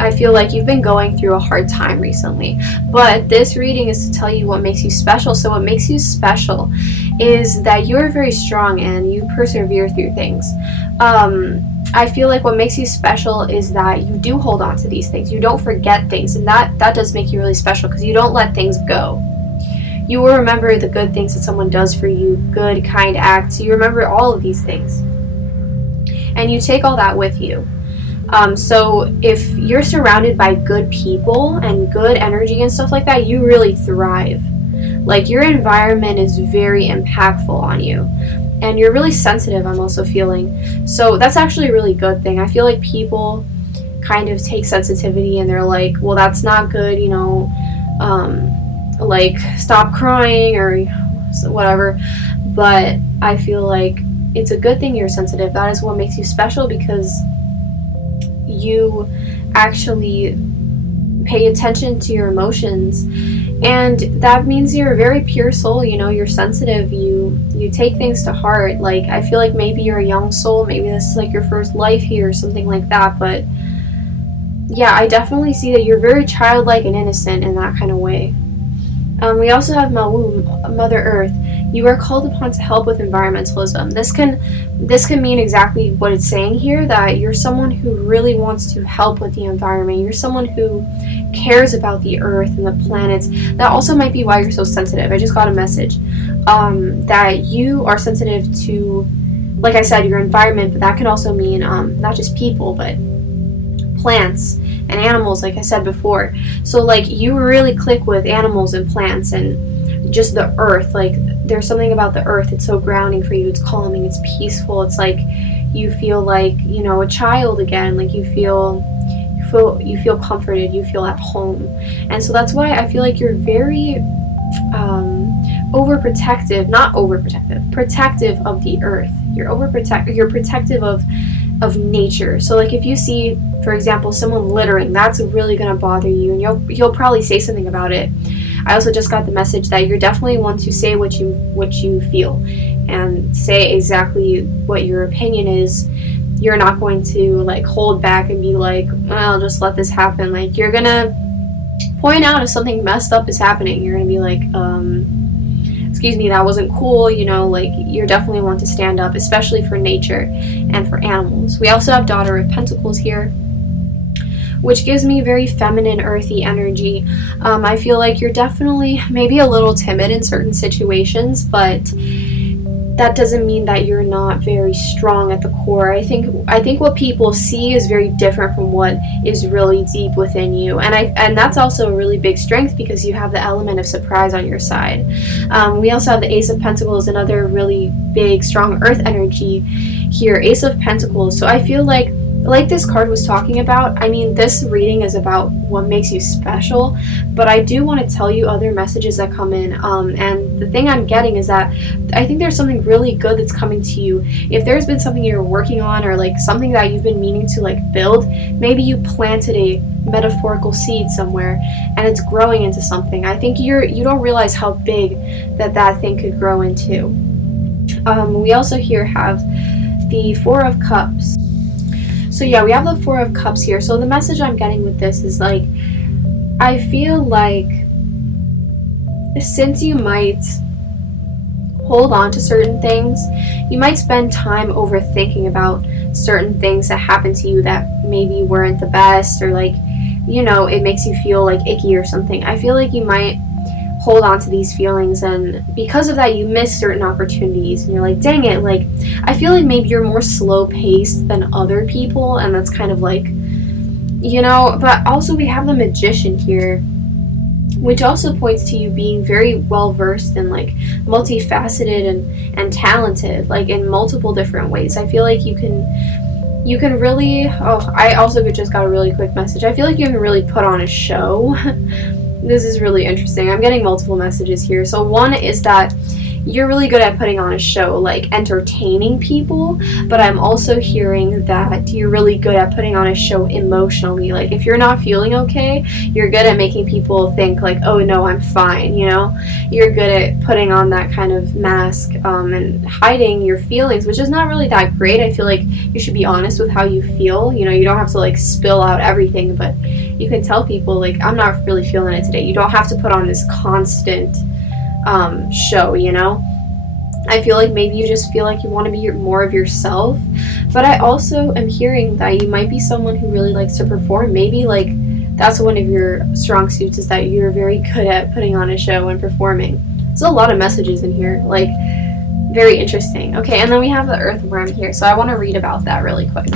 I feel like you've been going through a hard time recently. But this reading is to tell you what makes you special. So what makes you special is that you're very strong and you persevere through things. I feel like what makes you special is that you do hold on to these things. You don't forget things, and that does make you really special because you don't let things go. You will remember the good things that someone does for you, good, kind acts. You remember all of these things. And you take all that with you. So if you're surrounded by good people and good energy and stuff like that, you really thrive. Like, your environment is very impactful on you. And you're really sensitive, I'm also feeling. So that's actually a really good thing. I feel like people kind of take sensitivity and they're like, well, that's not good, you know, like, stop crying or whatever. But I feel like it's a good thing you're sensitive. That is what makes you special, because you actually pay attention to your emotions, and that means you're a very pure soul. You know, you're sensitive, you take things to heart. Like, I feel like maybe you're a young soul, maybe this is like your first life here or something like that, but yeah, I definitely see that you're very childlike and innocent in that kind of way. We also have Mawu, Mother Earth. You are called upon to help with environmentalism. This can mean exactly what it's saying here, that you're someone who really wants to help with the environment. You're someone who cares about the earth and the planets. That also might be why you're so sensitive. I just got a message that you are sensitive to, like I said, your environment, but that can also mean not just people, but plants and animals, like I said before. So, like, you really click with animals and plants and just the earth. Like, there's something about the earth. It's so grounding for you. It's calming. It's peaceful. It's like you feel like, you know, a child again. Like, you feel comforted. You feel at home. And so that's why I feel like you're very overprotective, not overprotective, protective of the earth. You're protective of nature. So, like, if you see, for example, someone littering, that's really going to bother you, and you'll probably say something about it. I also just got the message that you're definitely one to say what you feel and say exactly what your opinion is. You're not going to, like, hold back and be like, well, just let this happen. Like, you're going to point out if something messed up is happening. You're going to be like, excuse me, that wasn't cool, you know. Like, you're definitely one to stand up, especially for nature and for animals. We also have Daughter of Pentacles here, which gives me very feminine, earthy energy. I feel like you're definitely maybe a little timid in certain situations, but that doesn't mean that you're not very strong at the core. I think what people see is very different from what is really deep within you, and that's also a really big strength, because you have the element of surprise on your side. We also have the Ace of Pentacles, another really big, strong earth energy here. Ace of Pentacles. So I feel like this card was talking about, I mean, this reading is about what makes you special, but I do want to tell you other messages that come in, and the thing I'm getting is that I think there's something really good that's coming to you. If there's been something you're working on, or like something that you've been meaning to, like, build, maybe you planted a metaphorical seed somewhere and it's growing into something. I think you don't realize how big that thing could grow into. We also here have the Four of Cups. So yeah, we have the Four of Cups here. So the message I'm getting with this is, like, I feel like since you might hold on to certain things, you might spend time overthinking about certain things that happened to you that maybe weren't the best, or, like, you know, it makes you feel like icky or something. I feel like you might hold on to these feelings, and because of that you miss certain opportunities, and you're like, dang it. Like, I feel like maybe you're more slow paced than other people, and that's kind of like, you know. But also we have the Magician here, which also points to you being very well versed and, like, multifaceted and talented, like, in multiple different ways. I feel like you can really, I also just got a really quick message. I feel like you can really put on a show. This is really interesting. I'm getting multiple messages here. So one is that you're really good at putting on a show, like entertaining people, but I'm also hearing that you're really good at putting on a show emotionally. Like, if you're not feeling okay, you're good at making people think like, oh no, I'm fine, you know? You're good at putting on that kind of mask and hiding your feelings, which is not really that great. I feel like you should be honest with how you feel. You know, you don't have to, like, spill out everything, but you can tell people, like, I'm not really feeling it today. You don't have to put on this constant show, you know? I feel like maybe you just feel like you want to be more of yourself. But I also am hearing that you might be someone who really likes to perform. Maybe like that's one of your strong suits, is that you're very good at putting on a show and performing. There's a lot of messages in here, like very interesting. Okay, and then we have the earthworm here, so I want to read about that really quick.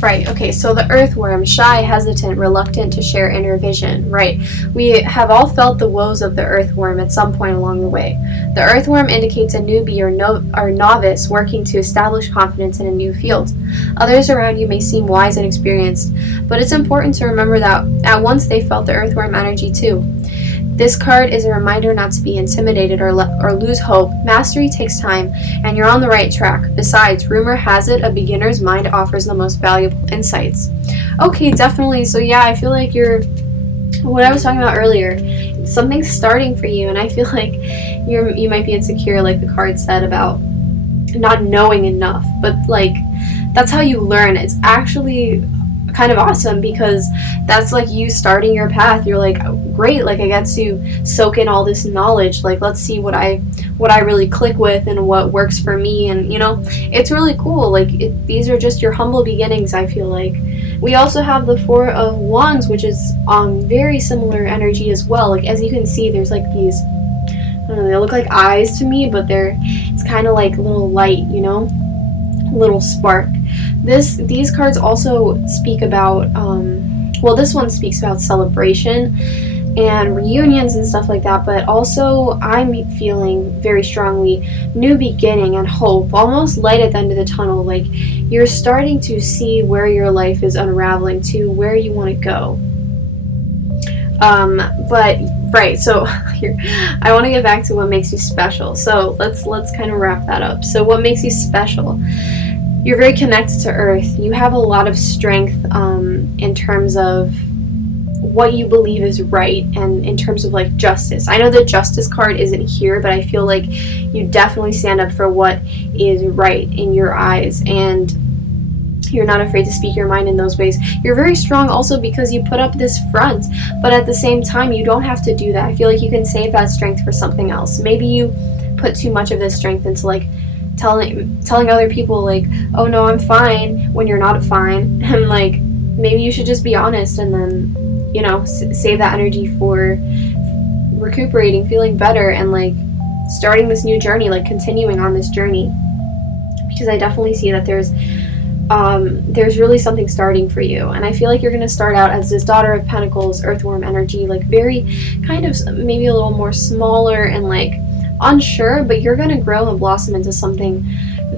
Right, okay, so the earthworm, shy, hesitant, reluctant to share inner vision. Right, we have all felt the woes of the earthworm at some point along the way. The earthworm indicates a newbie or novice working to establish confidence in a new field. Others around you may seem wise and experienced, but it's important to remember that at once they felt the earthworm energy too. This card is a reminder not to be intimidated or lose hope. Mastery takes time, and you're on the right track. Besides, rumor has it a beginner's mind offers the most valuable insights. Okay, definitely. So yeah, I feel like what I was talking about earlier, something's starting for you, and I feel like you might be insecure, like the card said, about not knowing enough. But like, that's how you learn. It's actually kind of awesome, because that's like you starting your path. You're like, great, like I get to soak in all this knowledge, like let's see what I really click with and what works for me. And you know, it's really cool. Like these are just your humble beginnings, I feel like. We also have the Four of Wands, which is very similar energy as well. Like as you can see, there's like these, I don't know, they look like eyes to me, but it's kind of like little light, you know, little spark. These cards also speak about this one speaks about celebration and reunions and stuff like that, but also I'm feeling very strongly new beginning and hope, almost light at the end of the tunnel. Like you're starting to see where your life is unraveling to, where you want to go. But right, so here I want to get back to what makes you special. So let's kind of wrap that up. So what makes you special? You're very connected to Earth. You have a lot of strength in terms of what you believe is right, and in terms of like justice. I know the justice card isn't here, but I feel like you definitely stand up for what is right in your eyes, and you're not afraid to speak your mind in those ways. You're very strong also because you put up this front, but at the same time you don't have to do that. I feel like you can save that strength for something else. Maybe you put too much of this strength into like telling other people like, oh no, I'm fine, when you're not fine. And like maybe you should just be honest, and then, you know, save that energy for recuperating, feeling better, and like starting this new journey, like continuing on this journey. Because I definitely see that there's really something starting for you, and I feel like you're going to start out as this Daughter of Pentacles, earthworm energy, like very kind of maybe a little more smaller and like unsure, but you're going to grow and blossom into something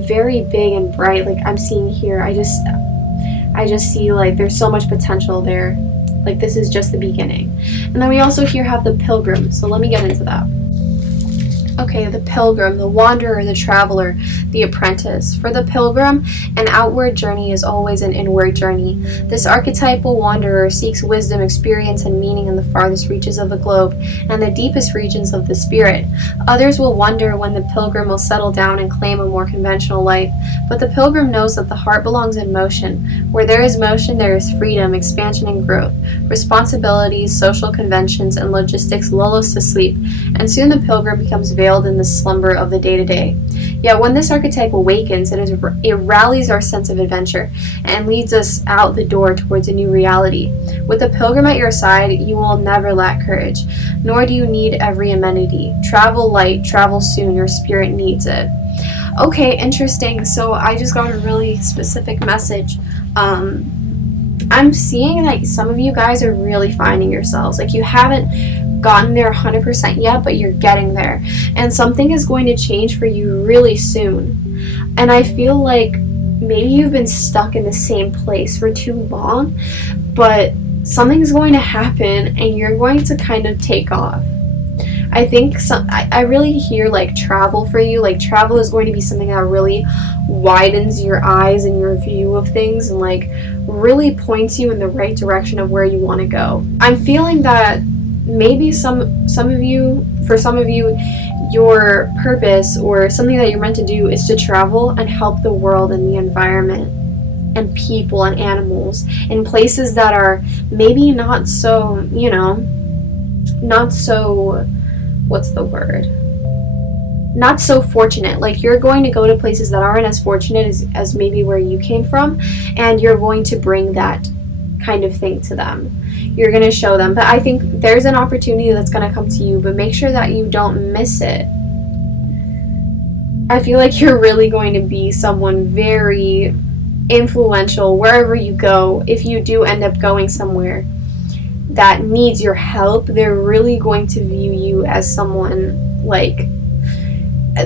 very big and bright. Like I'm seeing here, I just see like there's so much potential there. Like this is just the beginning. And then we also here have the Pilgrim, so let me get into that. Okay, the Pilgrim, the wanderer, the traveler, the apprentice. For the Pilgrim, an outward journey is always an inward journey. This archetypal wanderer seeks wisdom, experience, and meaning in the farthest reaches of the globe and the deepest regions of the spirit. Others will wonder when the Pilgrim will settle down and claim a more conventional life, but the Pilgrim knows that the heart belongs in motion. Where there is motion, there is freedom, expansion, and growth. Responsibilities, social conventions, and logistics lull us to sleep, and soon the Pilgrim becomes veiled in the slumber of the day-to-day. Yet when this archetype awakens, it rallies our sense of adventure and leads us out the door towards a new reality. With the Pilgrim at your side, you will never lack courage, nor do you need every amenity. Travel light, travel soon, your spirit needs it. Okay, interesting. So I just got a really specific message. I'm seeing that some of you guys are really finding yourselves. Like you haven't gotten there 100% yet, but you're getting there. And something is going to change for you really soon. And I feel like maybe you've been stuck in the same place for too long, but something's going to happen and you're going to kind of take off. I think I really hear like travel for you. Like travel is going to be something that really widens your eyes and your view of things, and like really points you in the right direction of where you want to go. I'm feeling that maybe some of you, your purpose or something that you're meant to do is to travel and help the world and the environment and people and animals in places that are maybe not so, what's the word? not so fortunate. Like, you're going to go to places that aren't as fortunate as maybe where you came from, and you're going to bring that kind of thing to them. You're going to show them. But I think there's an opportunity that's going to come to you, but make sure that you don't miss it. I feel like you're really going to be someone very influential wherever you go. If you do end up going somewhere that needs your help, they're really going to view you as someone, like,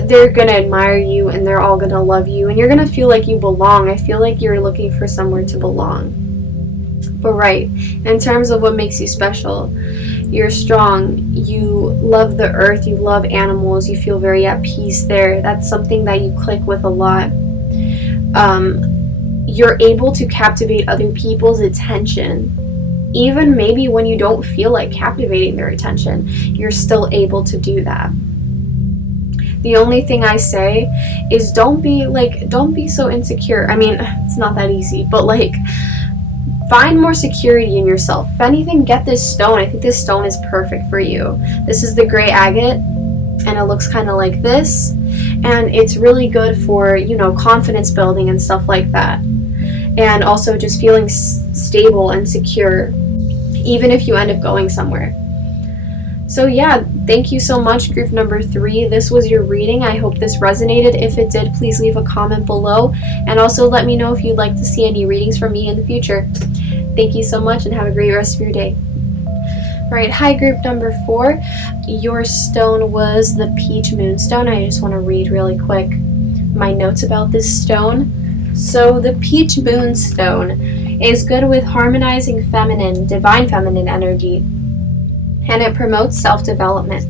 they're gonna admire you, and they're all gonna love you, and you're gonna feel like you belong. I feel like you're looking for somewhere to belong. But right, in terms of what makes you special, you're strong, you love the earth, you love animals, you feel very at peace there. That's something that you click with a lot. You're able to captivate other people's attention. Even maybe when you don't feel like captivating their attention, you're still able to do that. The only thing I say is don't be so insecure. I mean, it's not that easy, but like, find more security in yourself. If anything, get this stone. I think this stone is perfect for you. This is the gray agate, and it looks kind of like this, and it's really good for, you know, confidence building and stuff like that, and also just feeling stable and secure, even if you end up going somewhere. So yeah, thank you so much, group number 3. This was your reading. I hope this resonated. If it did, please leave a comment below, and also let me know if you'd like to see any readings from me in the future. Thank you so much, and have a great rest of your day. Right, hi group number 4. Your stone was the Peach Moonstone. I just want to read really quick my notes about this stone. So the Peach Moonstone is good with harmonizing feminine, divine feminine energy, and it promotes self-development.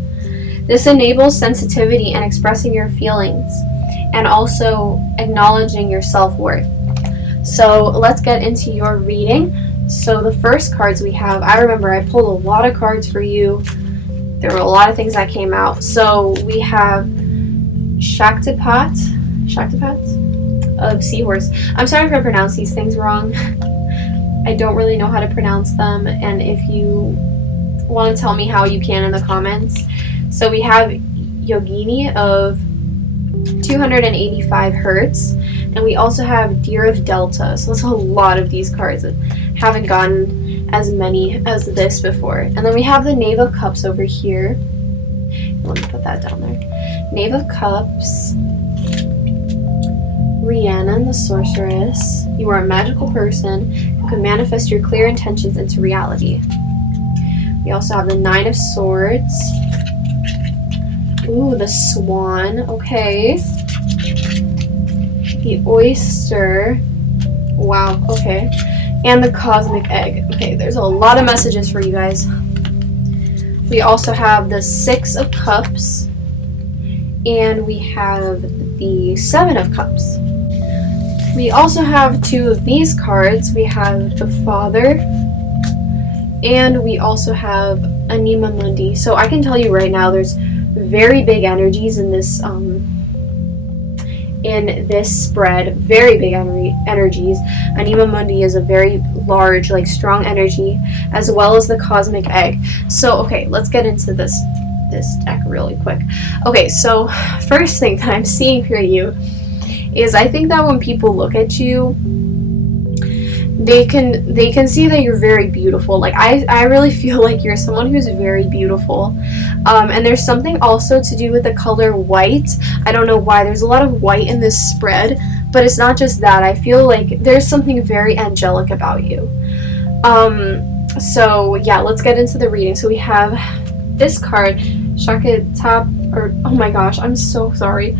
This enables sensitivity and expressing your feelings, and also acknowledging your self-worth. So let's get into your reading. So the first cards we have, I remember I pulled a lot of cards for you. There were a lot of things that came out. So we have Shaktipat of Seahorse. I'm sorry if I pronounce these things wrong. I don't really know how to pronounce them, and if you want to tell me how, you can in the comments. So we have Yogini of 285 hertz, and we also have Deer of Delta. So that's a lot of these cards. I haven't gotten as many as this before. And then we have the Knave of Cups over here. Let me put that down there. Knave of Cups, Rhiannon the Sorceress. You are a magical person who can manifest your clear intentions into reality. We also have the Nine of Swords. Ooh, the Swan. Okay. The Oyster. Wow, okay. And the Cosmic Egg. Okay, there's a lot of messages for you guys. We also have the Six of Cups. And we have the Seven of Cups. We also have 2 of these cards. We have the Father, and we also have Anima Mundi. So I can tell you right now, there's very big energies in this spread. Very big energies. Anima Mundi is a very large, like, strong energy, as well as the Cosmic Egg. So okay, let's get into this deck really quick. Okay, so first thing that I'm seeing for you is, I think that when people look at you, they can see that you're very beautiful. Like, I really feel like you're someone who's very beautiful. And there's something also to do with the color white. I don't know why. There's a lot of white in this spread, but it's not just that. I feel like there's something very angelic about you. So yeah, let's get into the reading. So we have this card, Shaktipat, or oh my gosh, I'm so sorry.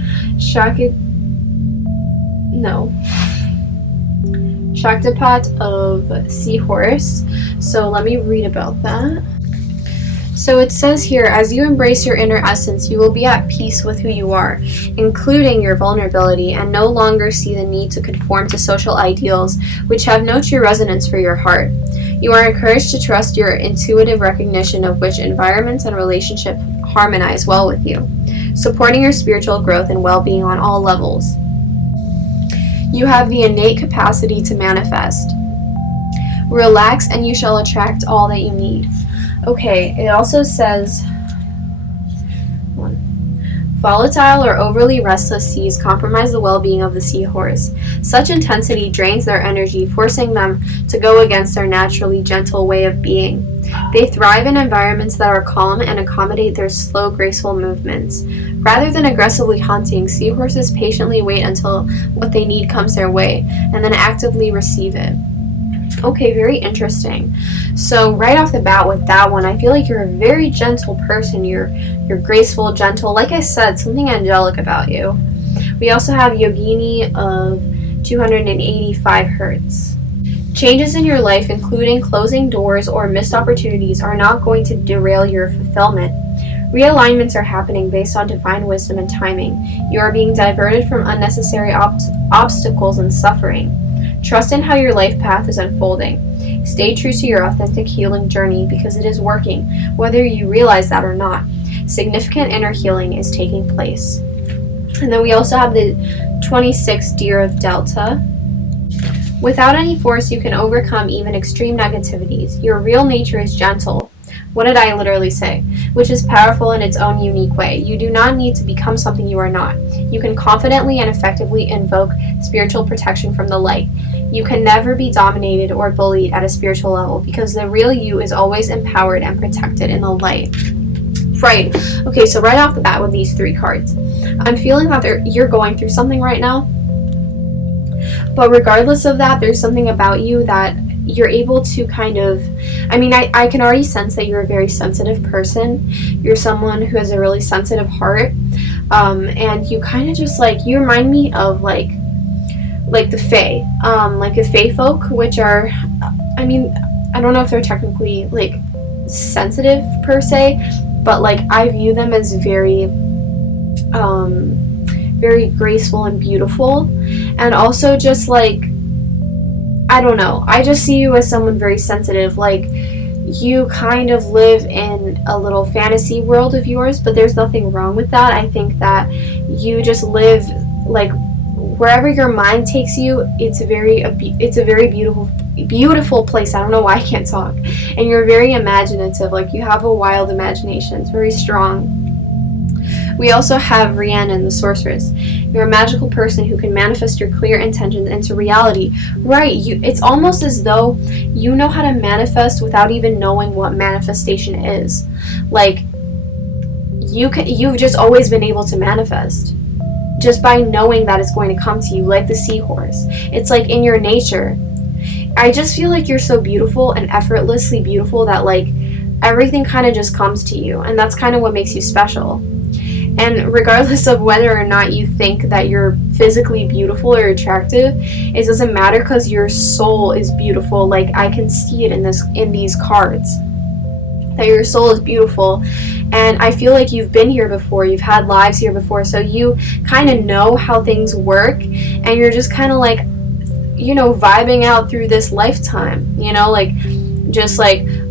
Shaktipat of Seahorse. So let me read about that. So it says here, as you embrace your inner essence, you will be at peace with who you are, including your vulnerability, and no longer see the need to conform to social ideals which have no true resonance for your heart. You are encouraged to trust your intuitive recognition of which environments and relationships harmonize well with you, supporting your spiritual growth and well-being on all levels. You have the innate capacity to manifest. Relax and you shall attract all that you need. Okay, it also says, Volatile or overly restless seas compromise the well-being of the seahorse. Such intensity drains their energy, forcing them to go against their naturally gentle way of being. They thrive in environments that are calm and accommodate their slow, graceful movements. Rather than aggressively hunting, seahorses patiently wait until what they need comes their way, and then actively receive it. Okay, very interesting. So right off the bat with that one, I feel like you're a very gentle person. You're graceful, gentle. Like I said, something angelic about you. We also have Yogini of 285 hertz. Changes in your life, including closing doors or missed opportunities, are not going to derail your fulfillment. Realignments are happening based on divine wisdom and timing. You are being diverted from unnecessary obstacles and suffering. Trust in how your life path is unfolding. Stay true to your authentic healing journey because it is working, whether you realize that or not. Significant inner healing is taking place. And then we also have the 26 Deer of Delta. Without any force, you can overcome even extreme negativities. Your real nature is gentle. What did I literally say? Which is powerful in its own unique way. You do not need to become something you are not. You can confidently and effectively invoke spiritual protection from the light. You can never be dominated or bullied at a spiritual level because the real you is always empowered and protected in the light. Right. Okay, so right off the bat with these three cards, I'm feeling that you're going through something right now. But regardless of that, there's something about you that you're able to kind of, I can already sense that you're a very sensitive person. You're someone who has a really sensitive heart. And you kind of just you remind me of like the Fae. Like the Fae folk, which are, I don't know if they're technically sensitive per se, but I view them as very, very graceful and beautiful. And also just I don't know, I just see you as someone very sensitive. You kind of live in a little fantasy world of yours, but there's nothing wrong with that. I think that you just live wherever your mind takes you. It's a very beautiful place. I don't know why I can't talk. And you're very imaginative. You have a wild imagination. It's very strong. We also have Rhiannon, the sorceress. You're a magical person who can manifest your clear intentions into reality. Right, it's almost as though you know how to manifest without even knowing what manifestation is. You've just always been able to manifest. Just by knowing that it's going to come to you, like the seahorse. It's in your nature. I just feel like you're so beautiful and effortlessly beautiful that everything kind of just comes to you. And that's kind of what makes you special. And regardless of whether or not you think that you're physically beautiful or attractive, it doesn't matter because your soul is beautiful. I can see it in these cards. That your soul is beautiful. And I feel like you've been here before. You've had lives here before. So you kind of know how things work. And you're just kind of vibing out through this lifetime.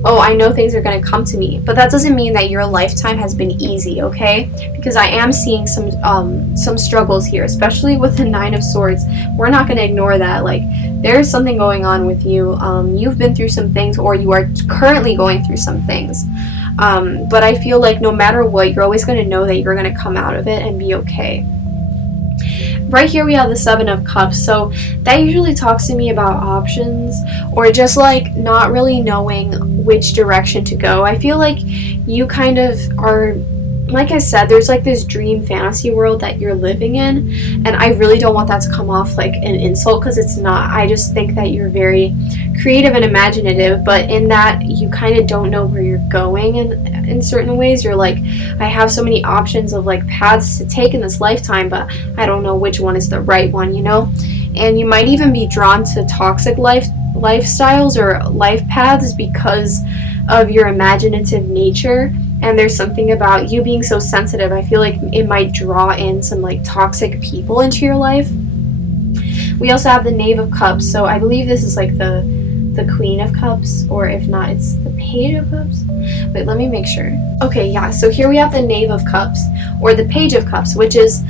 Oh, I know things are going to come to me. But that doesn't mean that your lifetime has been easy, okay? Because I am seeing some struggles here, especially with the Nine of Swords. We're not going to ignore that. There's something going on with you. You've been through some things, or you are currently going through some things. But I feel no matter what, you're always going to know that you're going to come out of it and be okay. Right here we have the Seven of Cups, so that usually talks to me about options, or just not really knowing which direction to go. I feel you kind of are, like I said, there's this dream fantasy world that you're living in, and I really don't want that to come off an insult, because it's not. I just think that you're very creative and imaginative, but in that you kind of don't know where you're going, and in certain ways you're I have so many options of paths to take in this lifetime, but I don't know which one is the right one, and you might even be drawn to toxic lifestyles or life paths because of your imaginative nature. And there's something about you being so sensitive. I feel it might draw in some toxic people into your life. We also have the Knave of Cups, so I believe this is the Queen of Cups, or if not, it's the Page of Cups. Wait, let me make sure. Okay, yeah, so here we have the Knave of Cups, or the Page of Cups, which is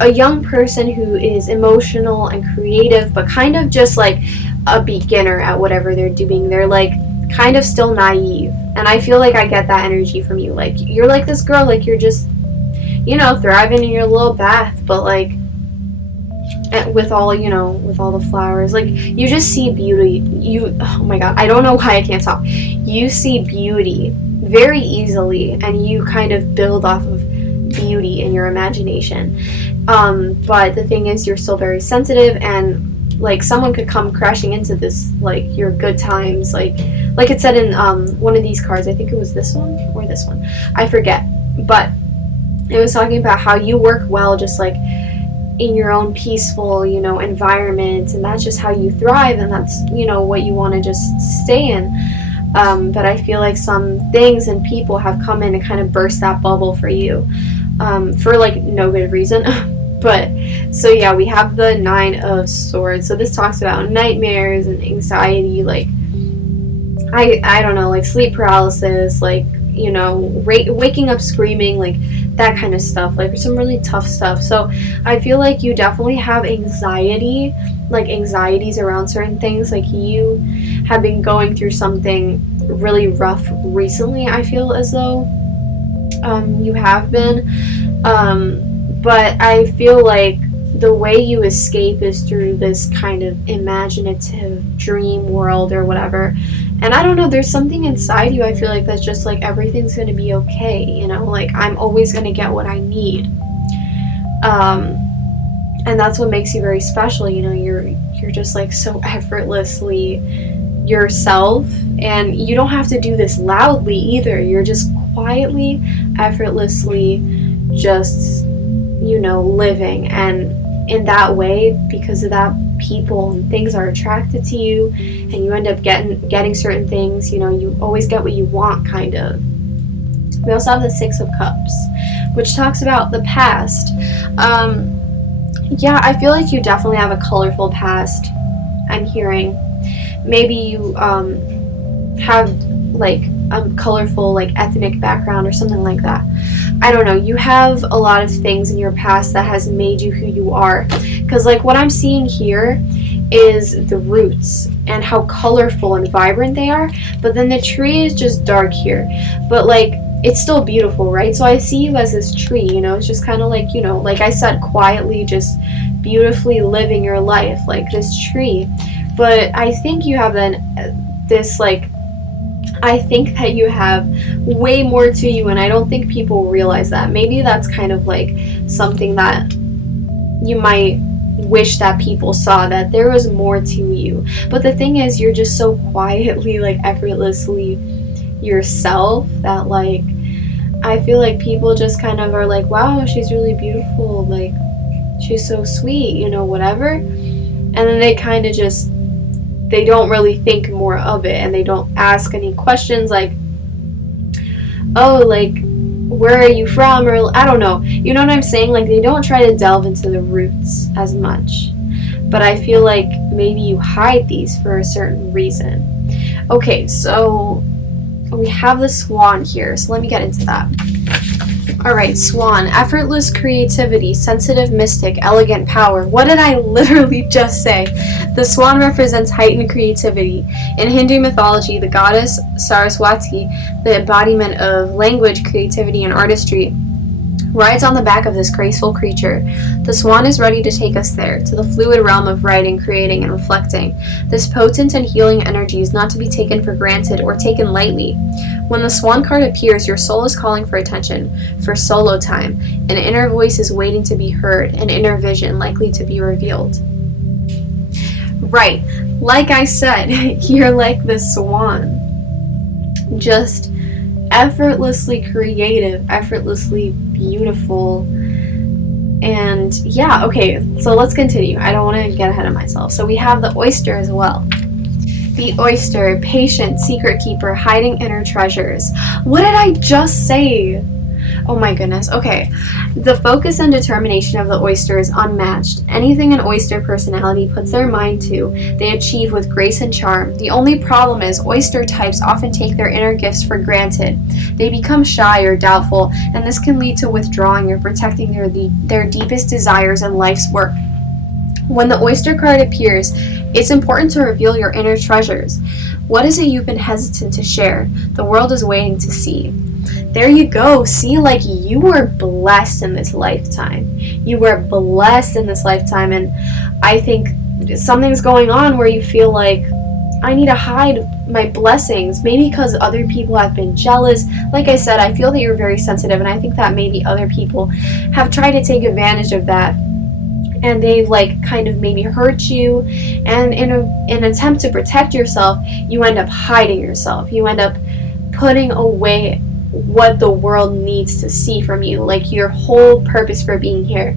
a young person who is emotional and creative, but kind of just a beginner at whatever they're doing. They're kind of still naive, and I feel I get that energy from you. You're this girl, you're just, thriving in your little bath, but like with all the flowers, like you just see beauty. Oh my god, I don't know why I can't talk. You see beauty very easily, and you kind of build off of beauty in your imagination. But the thing is, you're still very sensitive, and like someone could come crashing into this, like your good times, like it said in one of these cards. I think it was this one or this one, I forget, but it was talking about how you work well just like in your own peaceful environment, and that's just how you thrive, and that's what you want to just stay in. But I feel like some things and people have come in and kind of burst that bubble for you, for like no good reason. But so yeah, we have the 9 of Swords. So this talks about nightmares and anxiety, like I don't know, like sleep paralysis, like waking up screaming, like that kind of stuff, like some really tough stuff. So I feel like you definitely have anxiety, like anxieties around certain things, like you have been going through something really rough recently. I feel as though you have been, but I feel like the way you escape is through this kind of imaginative dream world or whatever. And I don't know, there's something inside you, I feel like, that's just like everything's gonna be okay, like I'm always gonna get what I need. And that's what makes you very special, you're just like so effortlessly yourself, and you don't have to do this loudly either. You're just quietly, effortlessly just living, and in that way, because of that, people and things are attracted to you, and you end up getting certain things. You always get what you want, kind of. We also have the 6 of Cups, which talks about the past. Yeah, I feel like you definitely have a colorful past. I'm hearing maybe you have like a colorful like ethnic background or something like that. I don't know, you have a lot of things in your past that has made you who you are, because like what I'm seeing here is the roots and how colorful and vibrant they are, but then the tree is just dark here, but like it's still beautiful, right? So I see you as this tree, it's just kind of like, like I said, quietly just beautifully living your life like this tree. But I think you have I think that you have way more to you, and I don't think people realize that. Maybe that's kind of like something that you might wish that people saw, that there was more to you. But the thing is, you're just so quietly, like effortlessly yourself, that like I feel like people just kind of are like, wow, she's really beautiful, like she's so sweet, whatever. And then they kind of just, they don't really think more of it, and they don't ask any questions like, oh, like where are you from, or I don't know, you know what I'm saying? Like they don't try to delve into the roots as much. But I feel like maybe you hide these for a certain reason. Okay, so we have the Swan here, so let me get into that. Alright, Swan. Effortless creativity, sensitive mystic, elegant power. What did I literally just say? The swan represents heightened creativity. In Hindu mythology, the goddess Saraswati, the embodiment of language, creativity, and artistry, rides on the back of this graceful creature. The swan is ready to take us there, to the fluid realm of writing, creating, and reflecting. This potent and healing energy is not to be taken for granted or taken lightly. When the swan card appears, your soul is calling for attention, for solo time. An inner voice is waiting to be heard, an inner vision likely to be revealed. Right, like I said, you're like the swan. Just effortlessly creative, effortlessly beautiful. And yeah, okay, so let's continue. I don't want to get ahead of myself. So we have the oyster as well. The oyster, patient, secret keeper, hiding inner treasures. What did I just say? Oh my goodness. Okay. The focus and determination of the oyster is unmatched. Anything an oyster personality puts their mind to, they achieve with grace and charm. The only problem is oyster types often take their inner gifts for granted. They become shy or doubtful, and this can lead to withdrawing or protecting their deepest desires in life's work. When the oyster card appears, it's important to reveal your inner treasures. What is it you've been hesitant to share? The world is waiting to see. There you go. See, like, you were blessed in this lifetime. You were blessed in this lifetime, and I think something's going on where you feel like, I need to hide my blessings, maybe because other people have been jealous. Like I said, I feel that you're very sensitive, and I think that maybe other people have tried to take advantage of that, and they've like kind of maybe hurt you, and in an attempt to protect yourself, you end up hiding yourself. You end up putting away what the world needs to see from you, like your whole purpose for being here.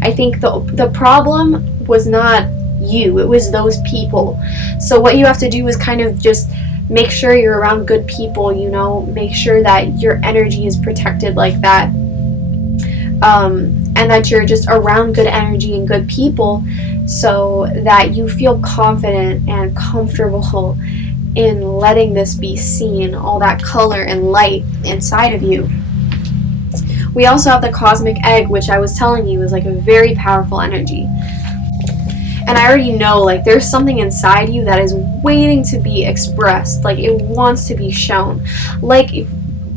I think the problem was not you, it was those people. So what you have to do is kind of just make sure you're around good people, you know, make sure that your energy is protected like that, and that you're just around good energy and good people so that you feel confident and comfortable in letting this be seen, all that color and light inside of you. We also have the cosmic egg, which I was telling you is like a very powerful energy. And I already know, like, there's something inside you that is waiting to be expressed. Like, it wants to be shown. Like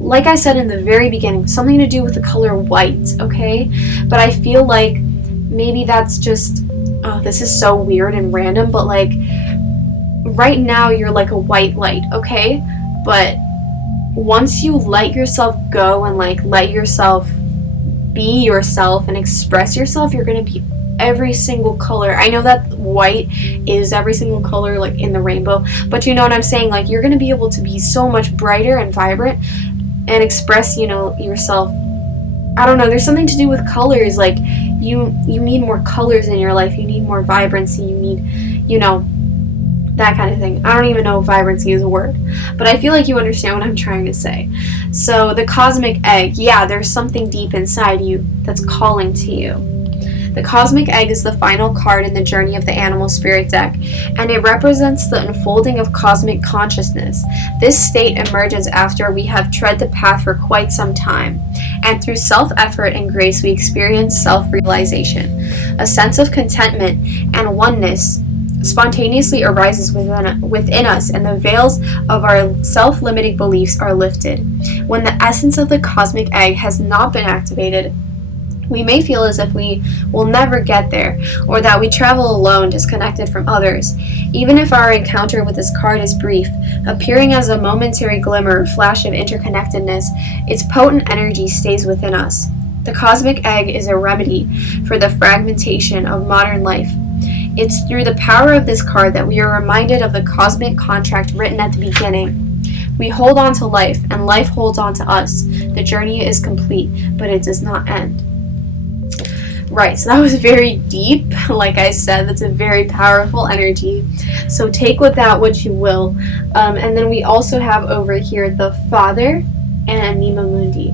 I said in the very beginning, something to do with the color white, okay? But I feel like maybe that's just, oh, this is so weird and random, but like, right now you're like a white light, okay? But once you let yourself go and like let yourself be yourself and express yourself, you're going to be every single color. I know that white is every single color like in the rainbow, but you know what I'm saying, like you're going to be able to be so much brighter and vibrant and express, you know, yourself. I don't know, there's something to do with colors. Like you need more colors in your life, you need more vibrancy, you need, you know, that kind of thing. I don't even know if vibrancy is a word, but I feel like you understand what I'm trying to say. So the cosmic egg, yeah, there's something deep inside you that's calling to you. The cosmic egg is the final card in the Journey of the Animal Spirit deck, and it represents the unfolding of cosmic consciousness. This state emerges after we have tread the path for quite some time, and through self-effort and grace we experience self-realization. A sense of contentment and oneness spontaneously arises within us, and the veils of our self-limiting beliefs are lifted. When the essence of the cosmic egg has not been activated, we may feel as if we will never get there, or that we travel alone, disconnected from others. Even if our encounter with this card is brief, appearing as a momentary glimmer or flash of interconnectedness, its potent energy stays within us. The cosmic egg is a remedy for the fragmentation of modern life. It's through the power of this card that we are reminded of the cosmic contract written at the beginning. We hold on to life, and life holds on to us. The journey is complete, but it does not end. Right, so that was very deep. Like I said, that's a very powerful energy. So take with that what you will. And then we also have over here the Father and Anima Mundi.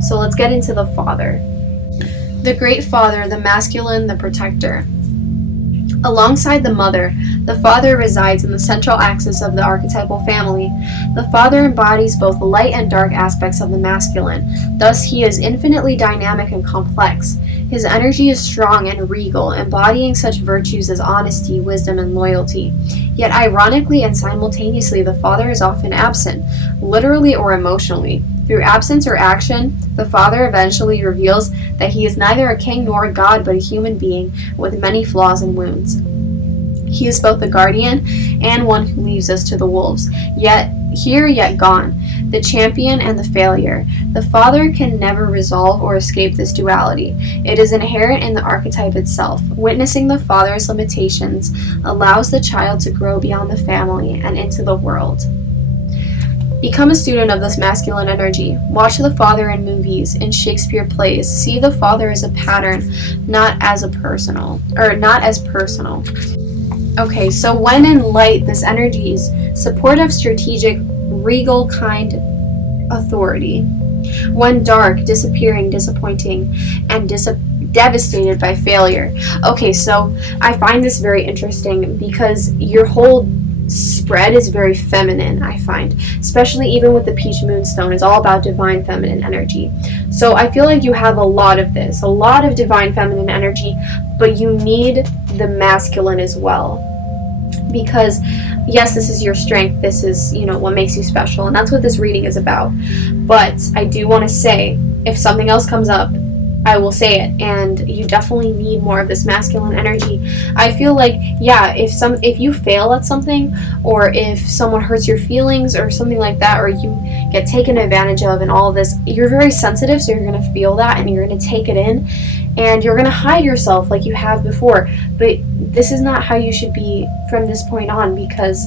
So let's get into the Father. The Great Father, the masculine, the protector. Alongside the mother, the father resides in the central axis of the archetypal family. The father embodies both light and dark aspects of the masculine. Thus, he is infinitely dynamic and complex. His energy is strong and regal, embodying such virtues as honesty, wisdom, and loyalty. Yet, ironically and simultaneously, the father is often absent, literally or emotionally. Through absence or action, the father eventually reveals that he is neither a king nor a god, but a human being with many flaws and wounds. He is both the guardian and one who leaves us to the wolves, yet here yet gone, the champion and the failure. The father can never resolve or escape this duality. It is inherent in the archetype itself. Witnessing the father's limitations allows the child to grow beyond the family and into the world. Become a student of this masculine energy. Watch the father in movies, in Shakespeare plays. See the father as a pattern, not as personal. Okay, so when in light, this energy is supportive, strategic, regal, kind authority. When dark, disappearing, disappointing, and devastated by failure. Okay, so I find this very interesting because your whole spread is very feminine, I find, especially even with the Peach Moonstone. It's all about divine feminine energy. So I feel like you have a lot of this, a lot of divine feminine energy, but you need the masculine as well, because yes, this is your strength, this is, what makes you special, and that's what this reading is about. But I do want to say, if something else comes up, I will say it, and you definitely need more of this masculine energy. I feel like, yeah, if you fail at something, or if someone hurts your feelings or something like that, or you get taken advantage of and all of this, you're very sensitive, so you're going to feel that and you're going to take it in, and you're going to hide yourself like you have before. But this is not how you should be from this point on, because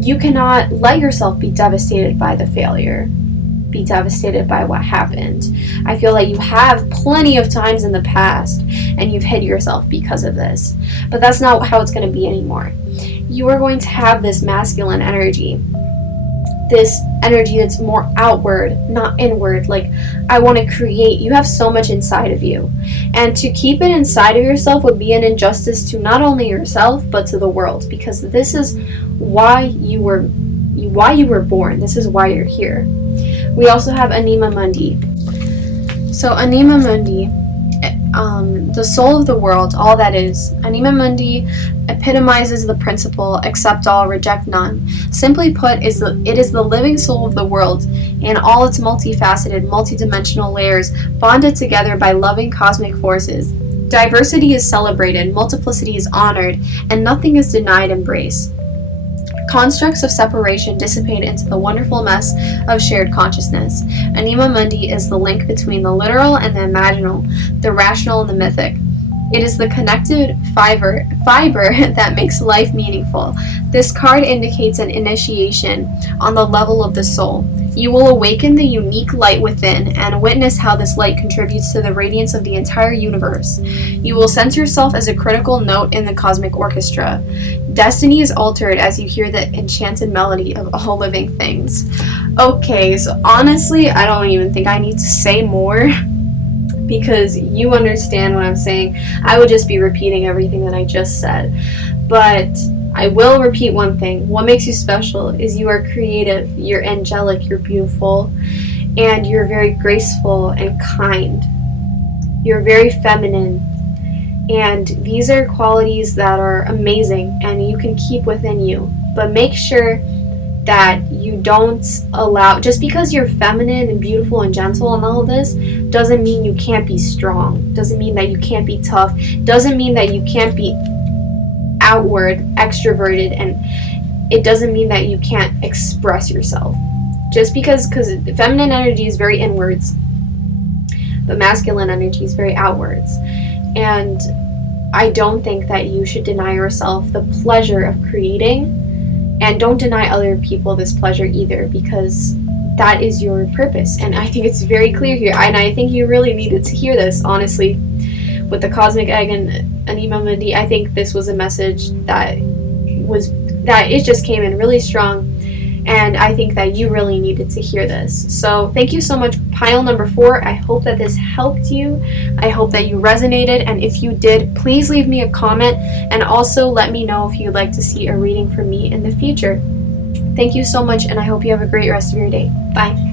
you cannot let yourself be devastated by the failure, be devastated by what happened. I feel like you have plenty of times in the past and you've hid yourself because of this, but that's not how it's going to be anymore. You are going to have this masculine energy, this energy that's more outward, not inward. Like, I want to create. You have so much inside of you, and to keep it inside of yourself would be an injustice to not only yourself but to the world, because this is why you were born. This is why you're here. We also have Anima Mundi. So Anima Mundi, the soul of the world, all that is. Anima Mundi epitomizes the principle, accept all, reject none. Simply put, it is the living soul of the world in all its multifaceted, multidimensional layers, bonded together by loving cosmic forces. Diversity is celebrated, multiplicity is honored, and nothing is denied embrace. Constructs of separation dissipate into the wonderful mess of shared consciousness. Anima Mundi is the link between the literal and the imaginal, the rational and the mythic. It is the connected fiber that makes life meaningful. This card indicates an initiation on the level of the soul. You will awaken the unique light within and witness how this light contributes to the radiance of the entire universe. You will sense yourself as a critical note in the cosmic orchestra. Destiny is altered as you hear the enchanted melody of all living things. Okay, so honestly, I don't even think I need to say more, because you understand what I'm saying. I would just be repeating everything that I just said. But I will repeat one thing. What makes you special is you are creative, you're angelic, you're beautiful, and you're very graceful and kind. You're very feminine. And these are qualities that are amazing and you can keep within you. But make sure that you don't allow, just because you're feminine and beautiful and gentle and all of this, doesn't mean you can't be strong, doesn't mean that you can't be tough, doesn't mean that you can't be outward, extroverted, and it doesn't mean that you can't express yourself. Just because feminine energy is very inwards, but masculine energy is very outwards. And I don't think that you should deny yourself the pleasure of creating, and don't deny other people this pleasure either, because that is your purpose. And I think it's very clear here, and I think you really needed to hear this, honestly. With the Cosmic Egg and Anima Mundi, I think this was a message that it just came in really strong, and I think that you really needed to hear this. So thank you so much, pile number 4. I hope that this helped you. I hope that you resonated, and if you did, please leave me a comment, and also let me know if you'd like to see a reading from me in the future. Thank you so much, and I hope you have a great rest of your day. Bye.